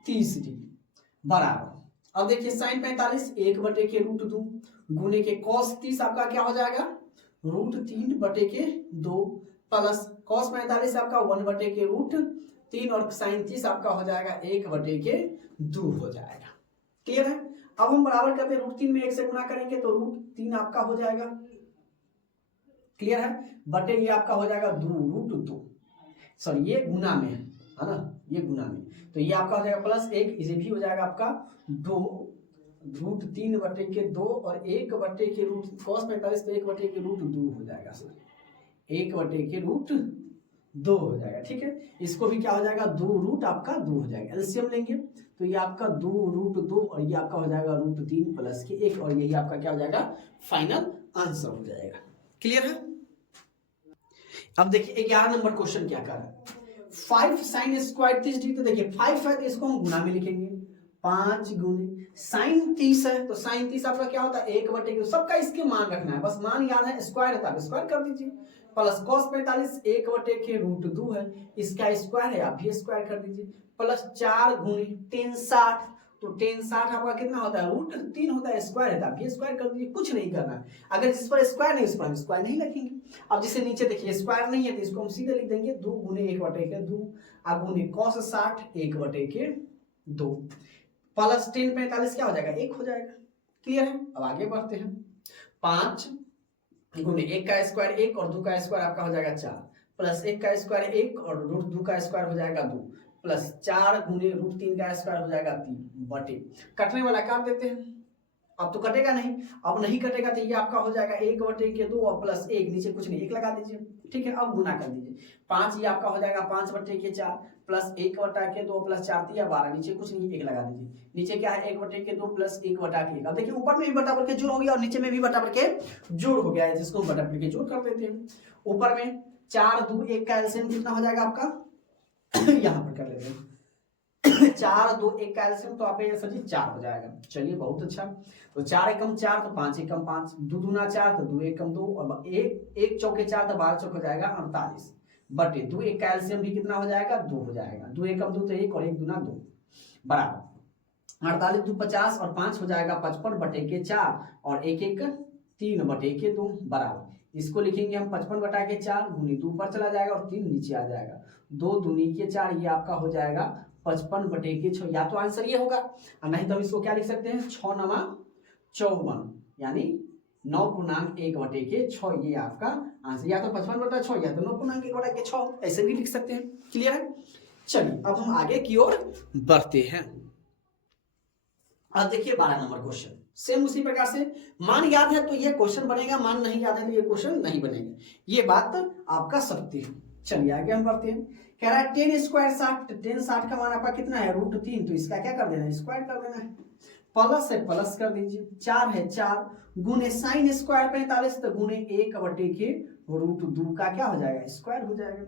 30 डिग्री बराबर। अब देखिए साइन 45 1/√2 गुने के कॉस 30 आपका क्या हो जाएगा √3/2 प्लस कॉस 45 आपका 1/√3 और साइन 30 आपका हो जाएगा 1/2 हो जाएगा। क्लियर है, अब हम बराबर करते √3 में 1 से गुना करेंगे तो √3 आपका हो जाएगा। क्लियर है, बटे ये आपका हो जाएगा 2√2, सॉरी ये गुना में है ना, ये गुना में, तो ये आपका हो जाएगा प्लस 1, इसे भी हो जाएगा आपका 2 √3/2 और 1/√, कॉस 45 तो 1/√2 हो जाएगा सर, 1/√2 हो जाएगा। ठीक है, इसको भी क्या हो जाएगा 2 आपका 2 हो जाएगा। एलसीएम लेंगे तो ये आपका 2√2 और ये आपका हो जाएगा √3 प्लस के 1 और यही आपका क्या हो जाएगा फाइनल आंसर हो जाएगा। क्लियर है, अब देखिए 11 नंबर क्वेश्चन क्या कर रहा है, 5 साइन स्क्वायर 30 डिग्री, तो देखिए 5 है तो इसको हम गुना में लिखेंगे, 5 गुने साइन 30 है तो साइन 30 आपका क्या होता है 1/2, सबका इसके मान रखना है, बस मान याद है, स्क्वायर है तो आप स्क्वायर कर दीजिए, प्लस कॉस 45 1/√2 है, इसका स्क्वायर है आप भी स्क्वायर कर दीजिए, प्लस 4 गुने tan 60, तो tan 60 आपका कितना होता है √3 होता है, स्क्वायर है तो आप भी स्क्वायर कर दीजिए, कुछ नहीं करना है। अगर जिस पर स्क्वायर नहीं उस पर हम स्क्वायर नहीं रखेंगे। अब जिसे नीचे देखिए स्क्वायर नहीं है तो इसको हम सीधे लिख देंगे 2 गुने 1/2 अब गुने cos 60 1/2 प्लस tan 45 क्या हो जाएगा 1 हो जाएगा। क्लियर है, अब आगे बढ़ते हैं, 5 गुने 1 का स्क्वायर 1 और 2 का स्क्वायर आपका हो जाएगा 4 प्लस 1 का स्क्वायर 1 और √2 का स्क्वायर हो जाएगा 2 प्लस 4 गुने √3 का स्क्वायर हो जाएगा 3 बटे, कटने वाला काट देते हैं, अब तो कटेगा नहीं, अब नहीं कटेगा तो ये आपका हो जाएगा 1/2 और प्लस 1 नीचे कुछ नहीं 1 लगा दीजिए। ठीक है, अब गुना कर दीजिए, 5 ये आपका हो जाएगा 5/4 प्लस 1/2 प्लस 4 दिया 12 नीचे कुछ नहीं 1 लगा दीजिए, नीचे क्या है 1/2 प्लस 1/1। अब देखिए ऊपर में भी बटा बढ़ के जोड़ हो गया और नीचे में भी बटा बढ़ के जोड़ हो गया है, जिसको हम बटा बढ़ के जोड़ कर देते हैं। ऊपर में 4 2 1 का एलसीएम कितना हो जाएगा आपका यहाँ पर कर लेते हैं 4 2 1 का एलसीएम तो आपका सर जी 4 हो जाएगा। चलिए बहुत अच्छा, तो 4 एकम 4 तो 5 एकम 5, 2 दूना 4 तो 2 एकम 2 और 1 चौके 4 तो 12 चौक हो जाएगा 48 बटे 2 1 का एलसीएम भी कितना हो जाएगा 2 हो जाएगा, 2 एकम 2 तो 1 और 1 दूना 2 बराबर 48 2 50 और 5 हो जाएगा 55/4 और 1 1 3/2 बराबर, इसको लिखेंगे हम 55/4 गुनी 2 ऊपर चला जाएगा और 3 नीचे आ जाएगा, 2 दूनी के 4 ये आपका हो जाएगा 55/6, या तो आंसर ये होगा और नहीं तो हम इसको क्या लिख सकते हैं 6 9 54 यानी 9.1/6 ये आपका आंसर, या तो 55/6 या तो 9.1/6 ऐसे भी लिख सकते हैं। क्लियर है, चलिए अब हम आगे की ओर बढ़ते हैं। अब देखिए 12 नंबर क्वेश्चन, सेम उसी प्रकार से मान याद है तो ये क्वेश्चन बनेगा, मान नहीं याद है तो ये क्वेश्चन नहीं बनेगा, ये बात आपका सत्य है। चलिए आगे हम बढ़ते हैं, कह रहा है tan² 60, tan 60 का मान आपका कितना है √3, तो इसका क्या कर देना है स्क्वायर कर देना है, प्लस है प्लस कर दीजिए, 4 है 4 गुने साइन स्क्वायर 45 तो गुने 1/2 का क्या हो जाएगा स्क्वायर हो जाएगा।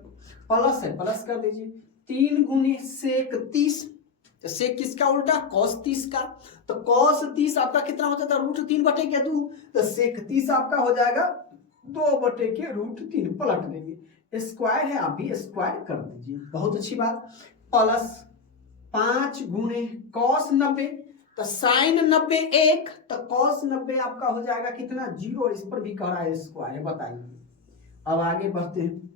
प्लस है प्लस कर दीजिए, 3 गुने सेक 30, तो सेक किसका उल्टा cos 30 का, तो cos 30 आपका कितना हो जाता है √3/2, तो सेक 30 आपका हो जाएगा 2/√3 पलट देंगे, स्क्वायर है आप भी स्क्वायर कर दीजिए, बहुत अच्छी बात। प्लस 5 गुने cos 90 तो साइन 90 1, तो cos 90 आपका हो जाएगा कितना 0, इस पर भी कह रहा है स्क्वायर, बताइए। अब आगे बढ़ते हैं,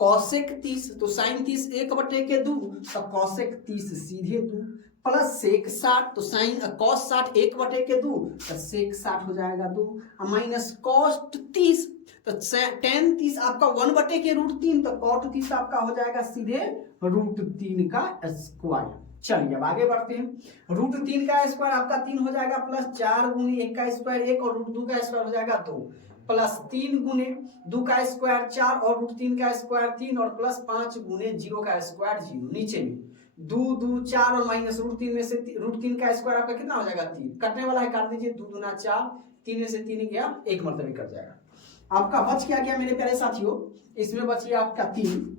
कॉसेक 30 तो साइन 30 1/2 तो कॉसेक 30 सीधे 2, प्लस सेक 60 तो साइन कॉस 60 1/2 तो सेक 60 हो जाएगा 2, माइनस कॉस्ट 30 तो tan 30 आपका 1/√3 तो cot 30 आपका हो जाएगा सीधे √3 का स्क्वायर। चलिए अब आगे बढ़ते हैं, √3 का स्क्वायर आपका 3 हो जाएगा, प्लस 4 गुने 1 का स्क्वायर 1 और √2 का स्क्वायर हो जाएगा 2, प्लस 3 गुने 2 का स्क्वायर 4 और √3 का स्क्वायर 3 और प्लस 5 गुने 0 का स्क्वायर 0, नीचे में 2 2 4 और माइनस √3 में से √3 का स्क्वायर आपका कितना हो जाएगा 3, कटने वाला है काट दीजिए, 2 दूना 4, 3 में से 3 गया, एक मरतबे कट जाएगा। आपका बच क्या गया मेरे प्यारे साथियों, इसमें बच गया आपका 3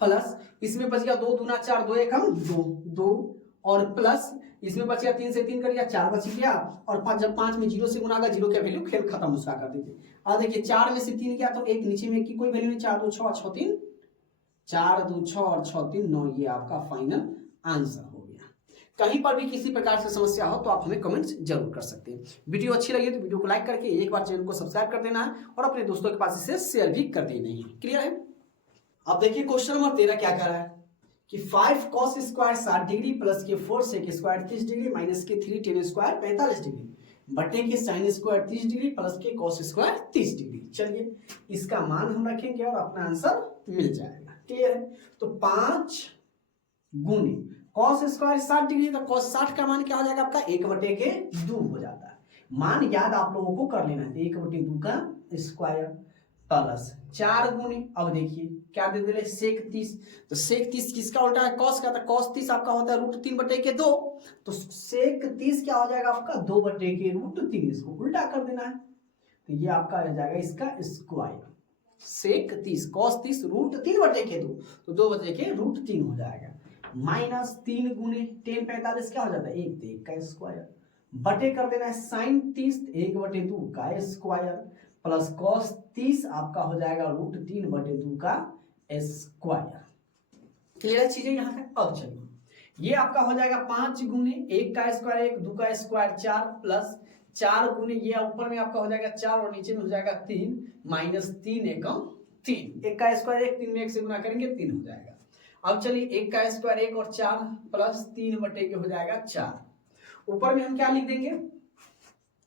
प्लस इसमें बच गया 2 दूना 4 2 1 2 2 और प्लस इसमें बच गया 3 से 3 कर दिया 4 बच गया, और 5 जब 5 में 0 से गुना होगा 0 का वैल्यू खेल खत्म उसका कर दीजिए। अब देखिए 4 में से 3 गया तो एक नीचे में की कोई वैल्यू नहीं, 4 2 6 6 3 4 2 6 और 6 3 9, ये आपका फाइनल आंसर हो गया। कहीं पर भी किसी प्रकार से समस्या हो तो आप हमें कमेंट्स जरूर कर सकते हैं। वीडियो अच्छी लगी तो वीडियो को लाइक करके एक बार चैनल को सब्सक्राइब कर देना है और अपने दोस्तों के पास इसे शेयर भी कर देना है। क्लियर है। अब देखिए क्वेश्चन नंबर 13 क्या कर रहा है कि 5 cos स्क्वायर 60 डिग्री प्लस के 4 सेक स्क्वायर 30 डिग्री माइनस के 3 tan स्क्वायर 45 डिग्री बटे के साइन स्क्वायर 30 डिग्री प्लस के cos स्क्वायर 30 डिग्री। चलिए इसका मान हम रखेंगे और अपना आंसर मिल जाएगा। क्लियर है। तो 5 गुने cos स्क्वायर 60 डिग्री, तो cos 60 का मान क्या हो जाएगा आपका 1/2 हो जाता है। मान याद आप लोगों को कर लेना है 1/2 का स्क्वायर प्लस 4 गुने, अब देखिए क्या दे दे सेक 30, तो सेक 30 किसका उल्टा है cos का, तो cos 30 आपका होता है √3/2, तो सेक 30 क्या हो जाएगा आपका 2/√3, इसको उल्टा कर देना है तो ये आपका आ जाएगा इसका स्क्वायर। सेक 30 cos 30 √3/2 तो 2/√3 हो जाएगा, माइनस 3 गुने tan 45 क्या हो जाता है 1 तो 1 का स्क्वायर, बटे कर देना है साइन 30 1/2 का स्क्वायर प्लस cos 30 आपका हो जाएगा √3/2 का स्क्वायर। क्लियर चीजें यहाँ तक। अब चलिए ये आपका हो जाएगा 5 गुने 1 का स्क्वायर 1 2 का स्क्वायर 4 प्लस 4 गुने ये ऊपर में आपका हो जाएगा 4 और नीचे में हो जाएगा 3 माइनस 3 एकम 3, 1 का स्क्वायर 1 3 में 1 से गुना करेंगे 3 हो जाएगा। अब चलिए 1 का स्क्वायर 1 और 4 प्लस 3/के हो जाएगा 4, ऊपर में हम क्या लिख देंगे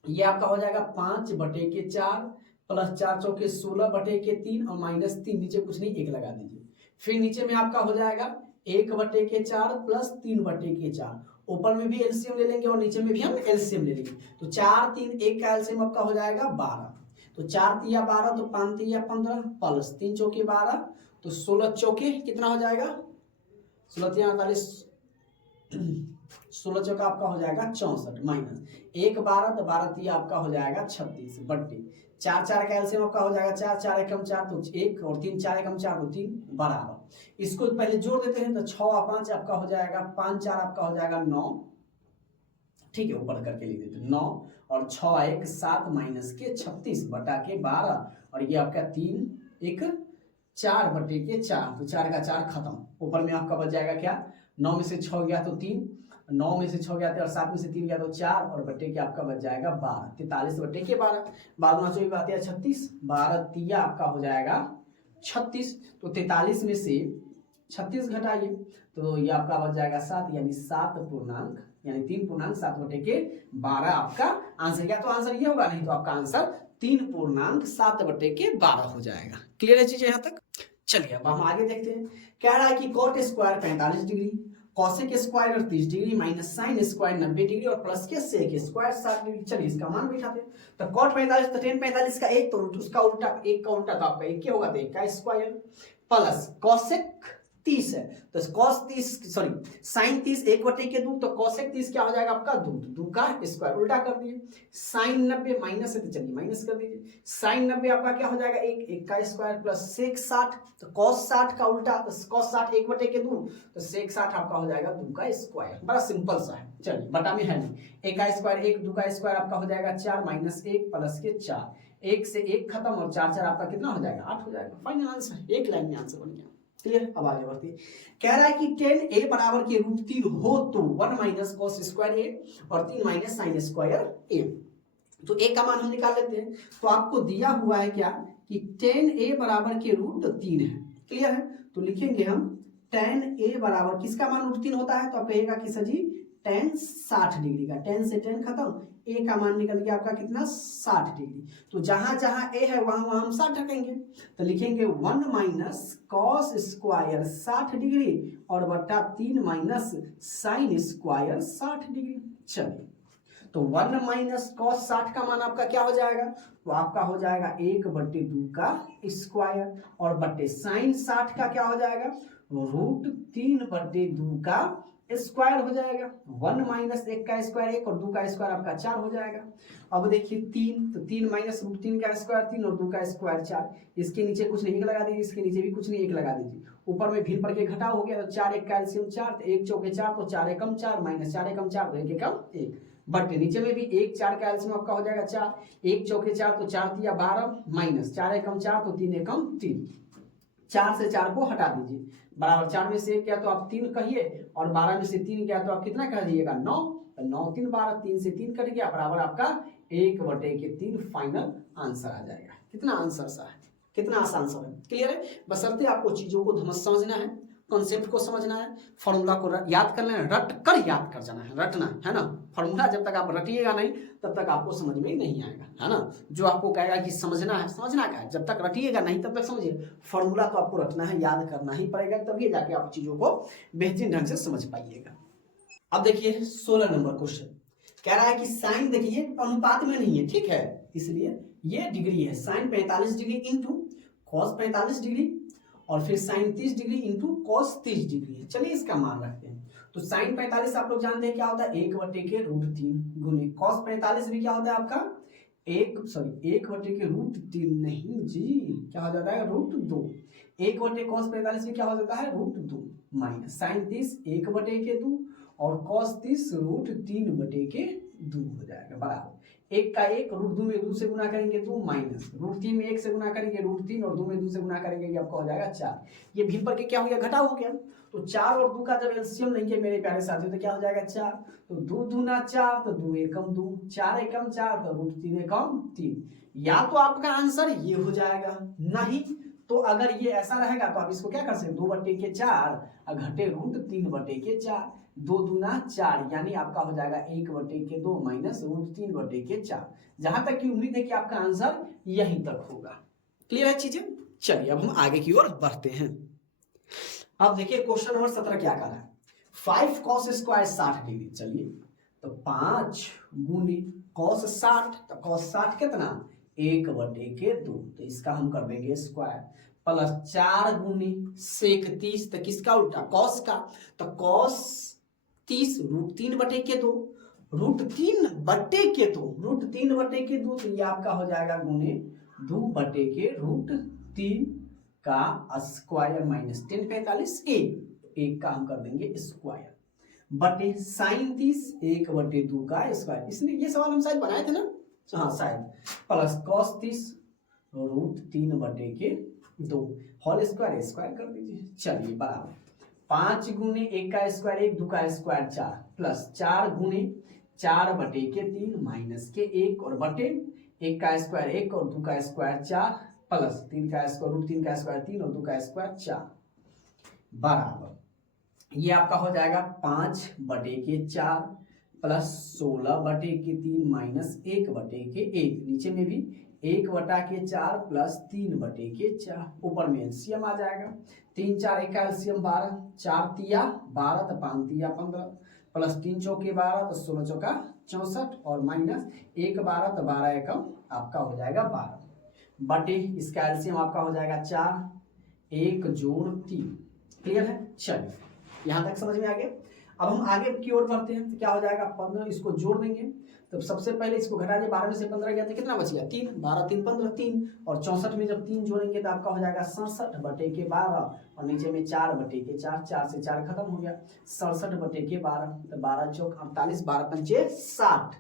ये आपका हो जाएगा 5/4 प्लस 4 चौके 16/3 और माइनस 3 नीचे कुछ नहीं 1 लगा दीजिए, फिर नीचे में आपका हो जाएगा 1/4 प्लस 3/4, ऊपर में भी एलसीएम ले लेंगे और नीचे में भी हम एलसीएम ले लेंगे, तो 4 3 1 का एलसीएम आपका हो जाएगा 12, तो 4 3 12 तो 5 3 15 प्लस 3 चौके 12 तो 16 चौके कितना हो जाएगा 16 3 48 16 चौका आपका हो जाएगा 64 माइनस 1 12 तो 12 3 आपका हो जाएगा 36 बट्टे 4 4 का एलसीएम आपका हो जाएगा 4 4 एकम 4 तो 1 और 3 4 एकम 4 तो 3 बराबर, इसको पहले जोड़ देते हैं तो 6 और 5 आपका हो जाएगा 5 4 आपका हो जाएगा 9, ठीक है ऊपर करके लिख देते 9 और 6 1 7 माइनस के 36 बटा के 12 और ये आपका 3 1 4/4 तो 4 का 4 खत्म, ऊपर में आपका बच जाएगा क्या 9 में से 6 गया तो 3, 9 में से 6 गया और 7 में से 3 गया तो 4 और बट्टे के आपका बच जाएगा 12, 43/12 12 चौबीस बात 36 12 3 आपका हो जाएगा 36, तो 43 में से 36 घटाइए तो ये आपका बच जाएगा 7 यानी 7 पूर्णांक यानी 3.7/12 आपका आंसर। क्या तो आंसर ये होगा, नहीं तो आपका आंसर 3.7/12 हो जाएगा। क्लियर है चीजें यहाँ तक। चलिए अब हम आगे देखते हैं, कह रहा है कि cot square 45 degree cosec square 30 degree minus sine square 90 degree और प्लस के सेक स्क्वायर 60 डिग्री। चलिए इसका मान बैठाते हैं, तो cot 45 तो tan 45 का 1 तो उसका उल्टा 1 का उल्टा तो आपका 1 क्या होगा तो 1 का स्क्वायर प्लस cosec 30 है, तो cos 30 सॉरी sin 30 1/2 तो cosec 30 क्या हो जाएगा आपका 2, 2 का स्क्वायर उल्टा कर दिए। sin 90 माइनस है तो चलिए माइनस कर दीजिए। sin 90 आपका क्या हो जाएगा 1, 1 का स्क्वायर प्लस sec 60 तो cos 60 का उल्टा, तो cos 60 1/2 तो sec 60 आपका हो जाएगा 2 का स्क्वायर। बड़ा सिंपल सा है, चलिए बटा में है नहीं, 1 का स्क्वायर 1, 2 का स्क्वायर आपका हो जाएगा 4 माइनस 1 प्लस के 4, 1 से 1 खत्म और 4 4 आपका कितना हो जाएगा 8 हो जाएगा। फाइनल आंसर, एक लाइन में आंसर बन गया। क्लियर, अब आगे बढ़ते हैं। कह रहा है कि tan a बराबर के √3 हो तो 1 माइनस cos स्क्वायर a और 3 माइनस sin स्क्वायर a। तो a का मान हम निकाल लेते हैं। तो आपको दिया हुआ है क्या कि tan a बराबर के √3 है। क्लियर है, तो लिखेंगे हम tan a बराबर किसका मान √3 होता है, तो आप कहेगा कि सर जी tan 60 डिग्री का, tan से tan खत्म, a का मान निकल गया आपका कितना 60 डिग्री। तो जहां जहां a है वहां वहां हम 60 रखेंगे, तो लिखेंगे 1 माइनस cos स्क्वायर 60 डिग्री और बटा 3 माइनस sin स्क्वायर 60 डिग्री। चलिए, तो 1 माइनस cos 60 का मान आपका क्या हो जाएगा, तो आपका हो जाएगा 1/2 का स्क्वायर और बटे sin 60 का क्या हो जाएगा √3/2 का स्क्वायर हो जाएगा। 1 माइनस 1 का स्क्वायर 1 और 2 का स्क्वायर आपका 4 हो जाएगा। अब देखिए 3, तो 3 माइनस √3 का स्क्वायर 3 और 2 का स्क्वायर 4, इसके नीचे कुछ नहीं 1 लगा दीजिए, इसके नीचे भी कुछ नहीं 1 लगा दीजिए, ऊपर में भिन्न पड़ के घटा हो गया, तो 4 1 का एलसीएम 4, तो 1 चौके 4 तो 4 एकम 4 माइनस 4 एकम 4 तो 1 एकम 1, बट नीचे में भी 1 4 का एलसीएम आपका हो जाएगा 4, 1 चौके 4 तो 4 तिया 12 माइनस 4 एकम 4 तो 3 एकम 3, 4 से 4 को हटा दीजिए, बराबर 4 में से 1 गया तो आप 3 कहिए और 12 में से 3 गया तो आप कितना कह दीजिएगा 9, 9 3 12, 3 से 3 कट गया, बराबर आपका 1/3 फाइनल आंसर आ जाएगा। कितना आंसर सा है, कितना आसान सा है। क्लियर है, बशर्ते आपको चीजों को समझना है, कॉन्सेप्ट को समझना है, फॉर्मूला को याद कर लेना, रट कर याद कर जाना है, रटना है ना। फॉर्मूला जब तक आप रटिएगा नहीं तब तक आपको समझ में नहीं आएगा, है ना। जो आपको कहेगा कि समझना है, समझना क्या है, जब तक रटिएगा नहीं तब तक समझिए। फॉर्मूला तो आपको रटना है, याद करना ही पड़ेगा, तभी जाके आप चीजों को बेहतरीन ढंग से समझ पाइएगा। अब देखिए 16 नंबर क्वेश्चन कह रहा है कि साइन देखिए अनुपात में नहीं है, ठीक है, इसलिए ये डिग्री है, sine 45 degree into cos 45 degree और फिर sine 30 degree into cos 30 degree है। चलिए इसका मान रखते हैं। तो साइन 45 आप लोग जानते हैं क्या होता है 1/√3 गुने कॉस 45 भी क्या होता है आपका 1/√3 नहीं जी, क्या हो जाता है √2, 1/cos 45 भी क्या हो जाता है √2 माइनस साइन 30 1/2 और cos 30 √3/2 हो जाएगा, बराबर 1 का 1 √2 में 2 से गुना करेंगे 2 माइनस √3 में 1 से गुना करेंगे √3 और 2 में 2 से गुना करेंगे ये आपका हो जाएगा 4। ये भी पर के क्या हो गया घटा हो गया, तो 4 और 2 का जब एलसीएम लेंगे मेरे प्यारे साथियों तो क्या हो जाएगा 4, तो 2 दूना 4 तो 2 एकम 2, 4 एकम 4 तो √3 एकम 3। या तो आपका आंसर ये हो जाएगा, नहीं तो अगर ये ऐसा रहेगा तो आप इसको क्या कर सकते 2/4 और घटे √3/4, 2 दूना 4 यानी आपका हो जाएगा 1/2 माइनस √3/4। जहां तक की उम्मीद है कि आपका आंसर यहीं तक होगा। क्लियर है चीजें, चलिए अब हम आगे की ओर बढ़ते हैं। अब देखिए क्वेश्चन नंबर 17 क्या कर रहा है 5 cos स्क्वायर 60 डिग्री। चलिए तो 5 गुने cos 60, तो cos 60 कितना 1/2, तो इसका हम कर देंगे स्क्वायर प्लस 4 गुने सेक 30, तो किसका उल्टा cos का, तो cos 30 √3/2, √3/2 तो ये आपका हो जाएगा गुने 2/√3 का स्क्वायर माइनस 10 45 एक का हम कर देंगे स्क्वायर बटे साइन 30 1/2 का स्क्वायर। इसलिए ये सवाल हम शायद बनाए थे ना, हाँ शायद, प्लस cos 30 √3/2 होल स्क्वायर कर दीजिए। चलिए बराबर 5 गुने 1 का स्क्वायर 1, 2 का स्क्वायर 4 प्लस 4 गुने 4/3 माइनस के 1 और बटे 1 का स्क्वायर 1 और 2 का स्क्वायर 4 प्लस 3 का स्क्वायर √3 का स्क्वायर 3 और 2 का स्क्वायर 4 बराबर ये आपका हो जाएगा 5/4 प्लस 16/3 माइनस 1/1, नीचे में भी 1/4 प्लस 3/4, ऊपर में एलसीएम आ जाएगा 3 4 1 का एलसीएम 12, 4 तिया 12 तो 5 तिया 15 प्लस 3 चौके 12 तो 16 चौका 64 और माइनस 1 12 तो 12 एकम आपका हो जाएगा 12 बटे इसका एलसीएम आपका हो जाएगा 4 1 जोड़ 3। क्लियर है? चलिए यहाँ तक समझ में आ गया। अब हम आगे की ओर बढ़ते हैं, तो क्या हो जाएगा, 15 इसको जोड़ देंगे। तो सबसे पहले इसको घटा दें, 12 में से 15 गया तो कितना बच गया 3, 12 3 15 3, और 64 में जब 3 जोड़ेंगे तो आपका हो जाएगा 67/12, और नीचे में 4/4, 4 से 4 खत्म हो गया, 67/12, तो 12 चौक 48, 12 पंचे 60,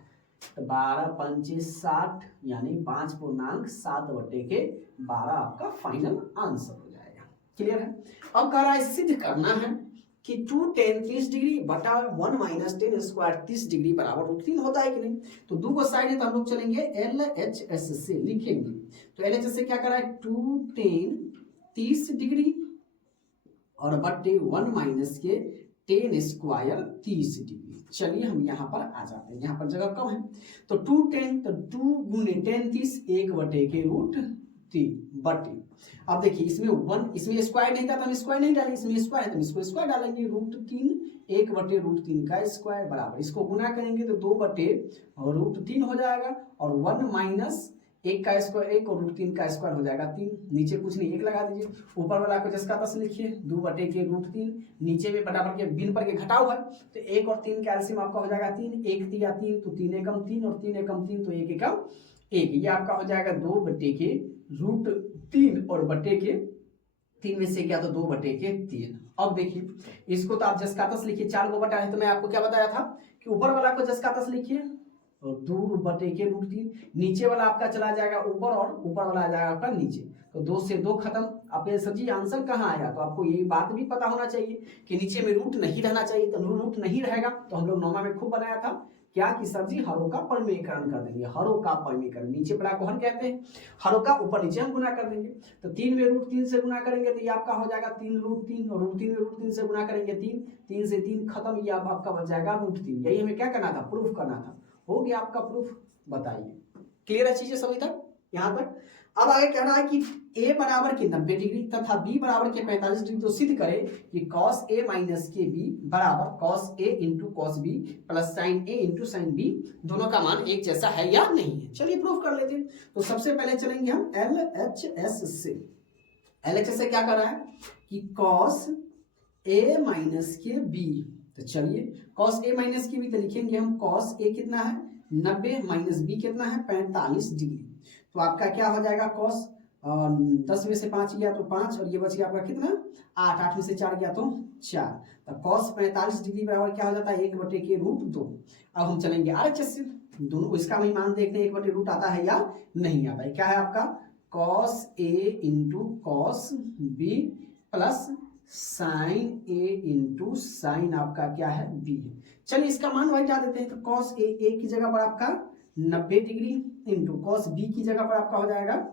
तो 12 पंचे 60 यानी 5.7/12 आपका फाइनल आंसर हो जाएगा। क्लियर है? अब कह रहा है सिद्ध करना है कि 2 tan 30 डिग्री बटा 1 माइनस टेन स्क्वायर 30 डिग्री बराबर √3 होता है कि नहीं। तो दो को साइड है तो हम लोग चलेंगे LHS से लिखेंगे। तो LHS से क्या कर रहा है, 2 tan 30 डिग्री और बटे 1 माइनस के टेन स्क्वायर 30 डिग्री। चलिए हम यहाँ पर आ जाते हैं, यहाँ पर जगह कम है। तो 2 tan, तो 2 गुने tan 30, 1/√3 बटे, अब देखिए इसमें 1, इसमें स्क्वायर नहीं था तो हम स्क्वायर नहीं डालेंगे, इसमें स्क्वायर है तो हम इसको स्क्वायर डालेंगे, √3, 1/√3 का स्क्वायर बराबर, इसको गुना करेंगे तो 2/√3 हो जाएगा, और 1 माइनस 1 का स्क्वायर 1 और √3 का स्क्वायर हो जाएगा 3, नीचे कुछ नहीं 1 लगा दीजिए, ऊपर वाला को जिसका तस लिखिए 2/√3, नीचे में बराबर के बिन पर के घटा हुआ है तो 1 और 3 का एलसीएम आपका हो जाएगा 3, 1 3 3 तो 3 एकम 3 और 3 एकम 3 तो 1 एकम 1, ये आपका हो जाएगा 2/√3 और बटे के 3 में से क्या तो 2/3। अब देखिए इसको तो आप जिसका तस लिखिए, 4 को बटा है तो मैं आपको क्या बताया था कि ऊपर वाला को जिसका तस लिखिए और 2/√3, नीचे वाला आपका चला जाएगा ऊपर और ऊपर वाला आ जाएगा आपका नीचे, तो 2 से 2 खत्म। अब ये सब्जी आंसर कहाँ आया, तो आपको ये बात भी पता होना चाहिए कि नीचे में रूट नहीं रहना चाहिए, तो रूट नहीं रहेगा तो हम लोग नौमा में खूब बनाया था क्या कि सब्जी हरों का परिमेयकरण कर देंगे, हरों का परिमेयकरण, नीचे बड़ा को हर कहते हैं, हरों का ऊपर नीचे हम गुना कर देंगे। तो 3 में √3 से गुना करेंगे तो ये आपका हो जाएगा 3√3, और √3 में √3 से गुना करेंगे 3, 3 से 3 खत्म, ये आपका बच जाएगा √3। यही हमें क्या करना था, प्रूफ करना था। हो गया आपका प्रूफ, बताइए क्लियर है चीजें सभी तक यहाँ तक। अब आगे कह रहा है कि a बराबर के 90 डिग्री तथा b बराबर के 45 डिग्री, तो सिद्ध करें कि cos a माइनस के b बराबर cos a into cos b plus sin a into sin b, दोनों का मान एक जैसा है या नहीं है। चलिए प्रूफ कर लेते हैं। तो सबसे पहले चलेंगे हम LHS से। LHS से क्या कर रहा है कि cos a माइनस के b, तो चलिए cos a माइनस की b तो लिखेंगे हम cos a कितना है 90 माइनस b कितना है 45 डिग्री, तो आपका क्या हो जाएगा cos 10 में से 5 गया तो 5, और ये बच गया आपका कितना 8, 8 में से 4 गया तो 4, तो cos 45 डिग्री बराबर क्या हो जाता है 1/√2। अब हम चलेंगे RHS से, दोनों इसका हम मान देखते हैं 1/√2 आता है या नहीं आता है। क्या है आपका cos a into cos b plus sin a into sin आपका क्या है b है। चलिए इसका मान वही डाल देते हैं, तो cos a की जगह पर आपका 90 डिग्री इंटू cos b की जगह पर आपका हो जाएगा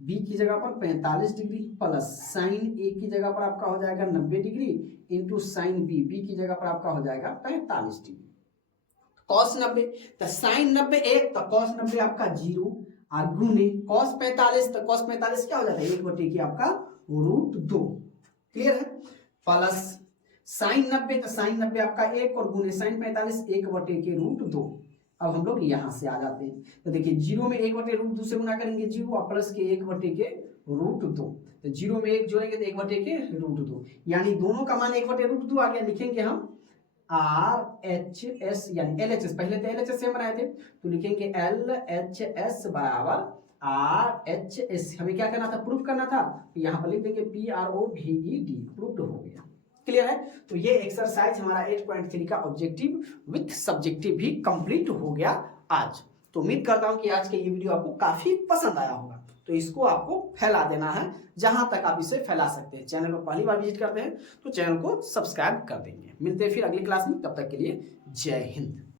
b की जगह पर 45 डिग्री प्लस sin a की जगह पर आपका हो जाएगा 90 डिग्री इंटू sin b की जगह पर आपका हो जाएगा 45 डिग्री। cos 90 तो sin 90 1, तो cos 90 आपका 0, गुने cos 45, तो cos 45 क्या हो जाता है 1/की आपका √2। क्लियर है? प्लस sin 90, तो sin 90 आपका 1 और गुने sin 45 1/√2। अब हम लोग यहाँ से आ जाते हैं, तो देखिए 0 में 1/√2 से गुना करेंगे 0, और प्लस के 1/√2, तो 0 में 1 जोड़ेंगे तो 1/√2, यानी दोनों का मान 1/√2 आ गया। लिखेंगे हम RHS यानी LHS, पहले तो LHS से हम बनाए थे तो लिखेंगे LHS बराबर RHS। हमें क्या करना था, प्रूफ करना था, तो यहाँ पर लिख देंगे PROVED, प्रूफ हो गया। क्लियर है? तो ये एक्सरसाइज हमारा 8.3 का ऑब्जेक्टिव विथ सब्जेक्टिव भी कंप्लीट हो गया आज। तो उम्मीद करता हूं कि आज के ये वीडियो आपको काफी पसंद आया होगा, तो इसको आपको फैला देना है जहां तक आप इसे फैला सकते हैं। चैनल को पहली बार विजिट करते हैं तो चैनल को सब्सक्राइब कर देंगे। मिलते हैं फिर अगली क्लास में, तब तक के लिए जय हिंद।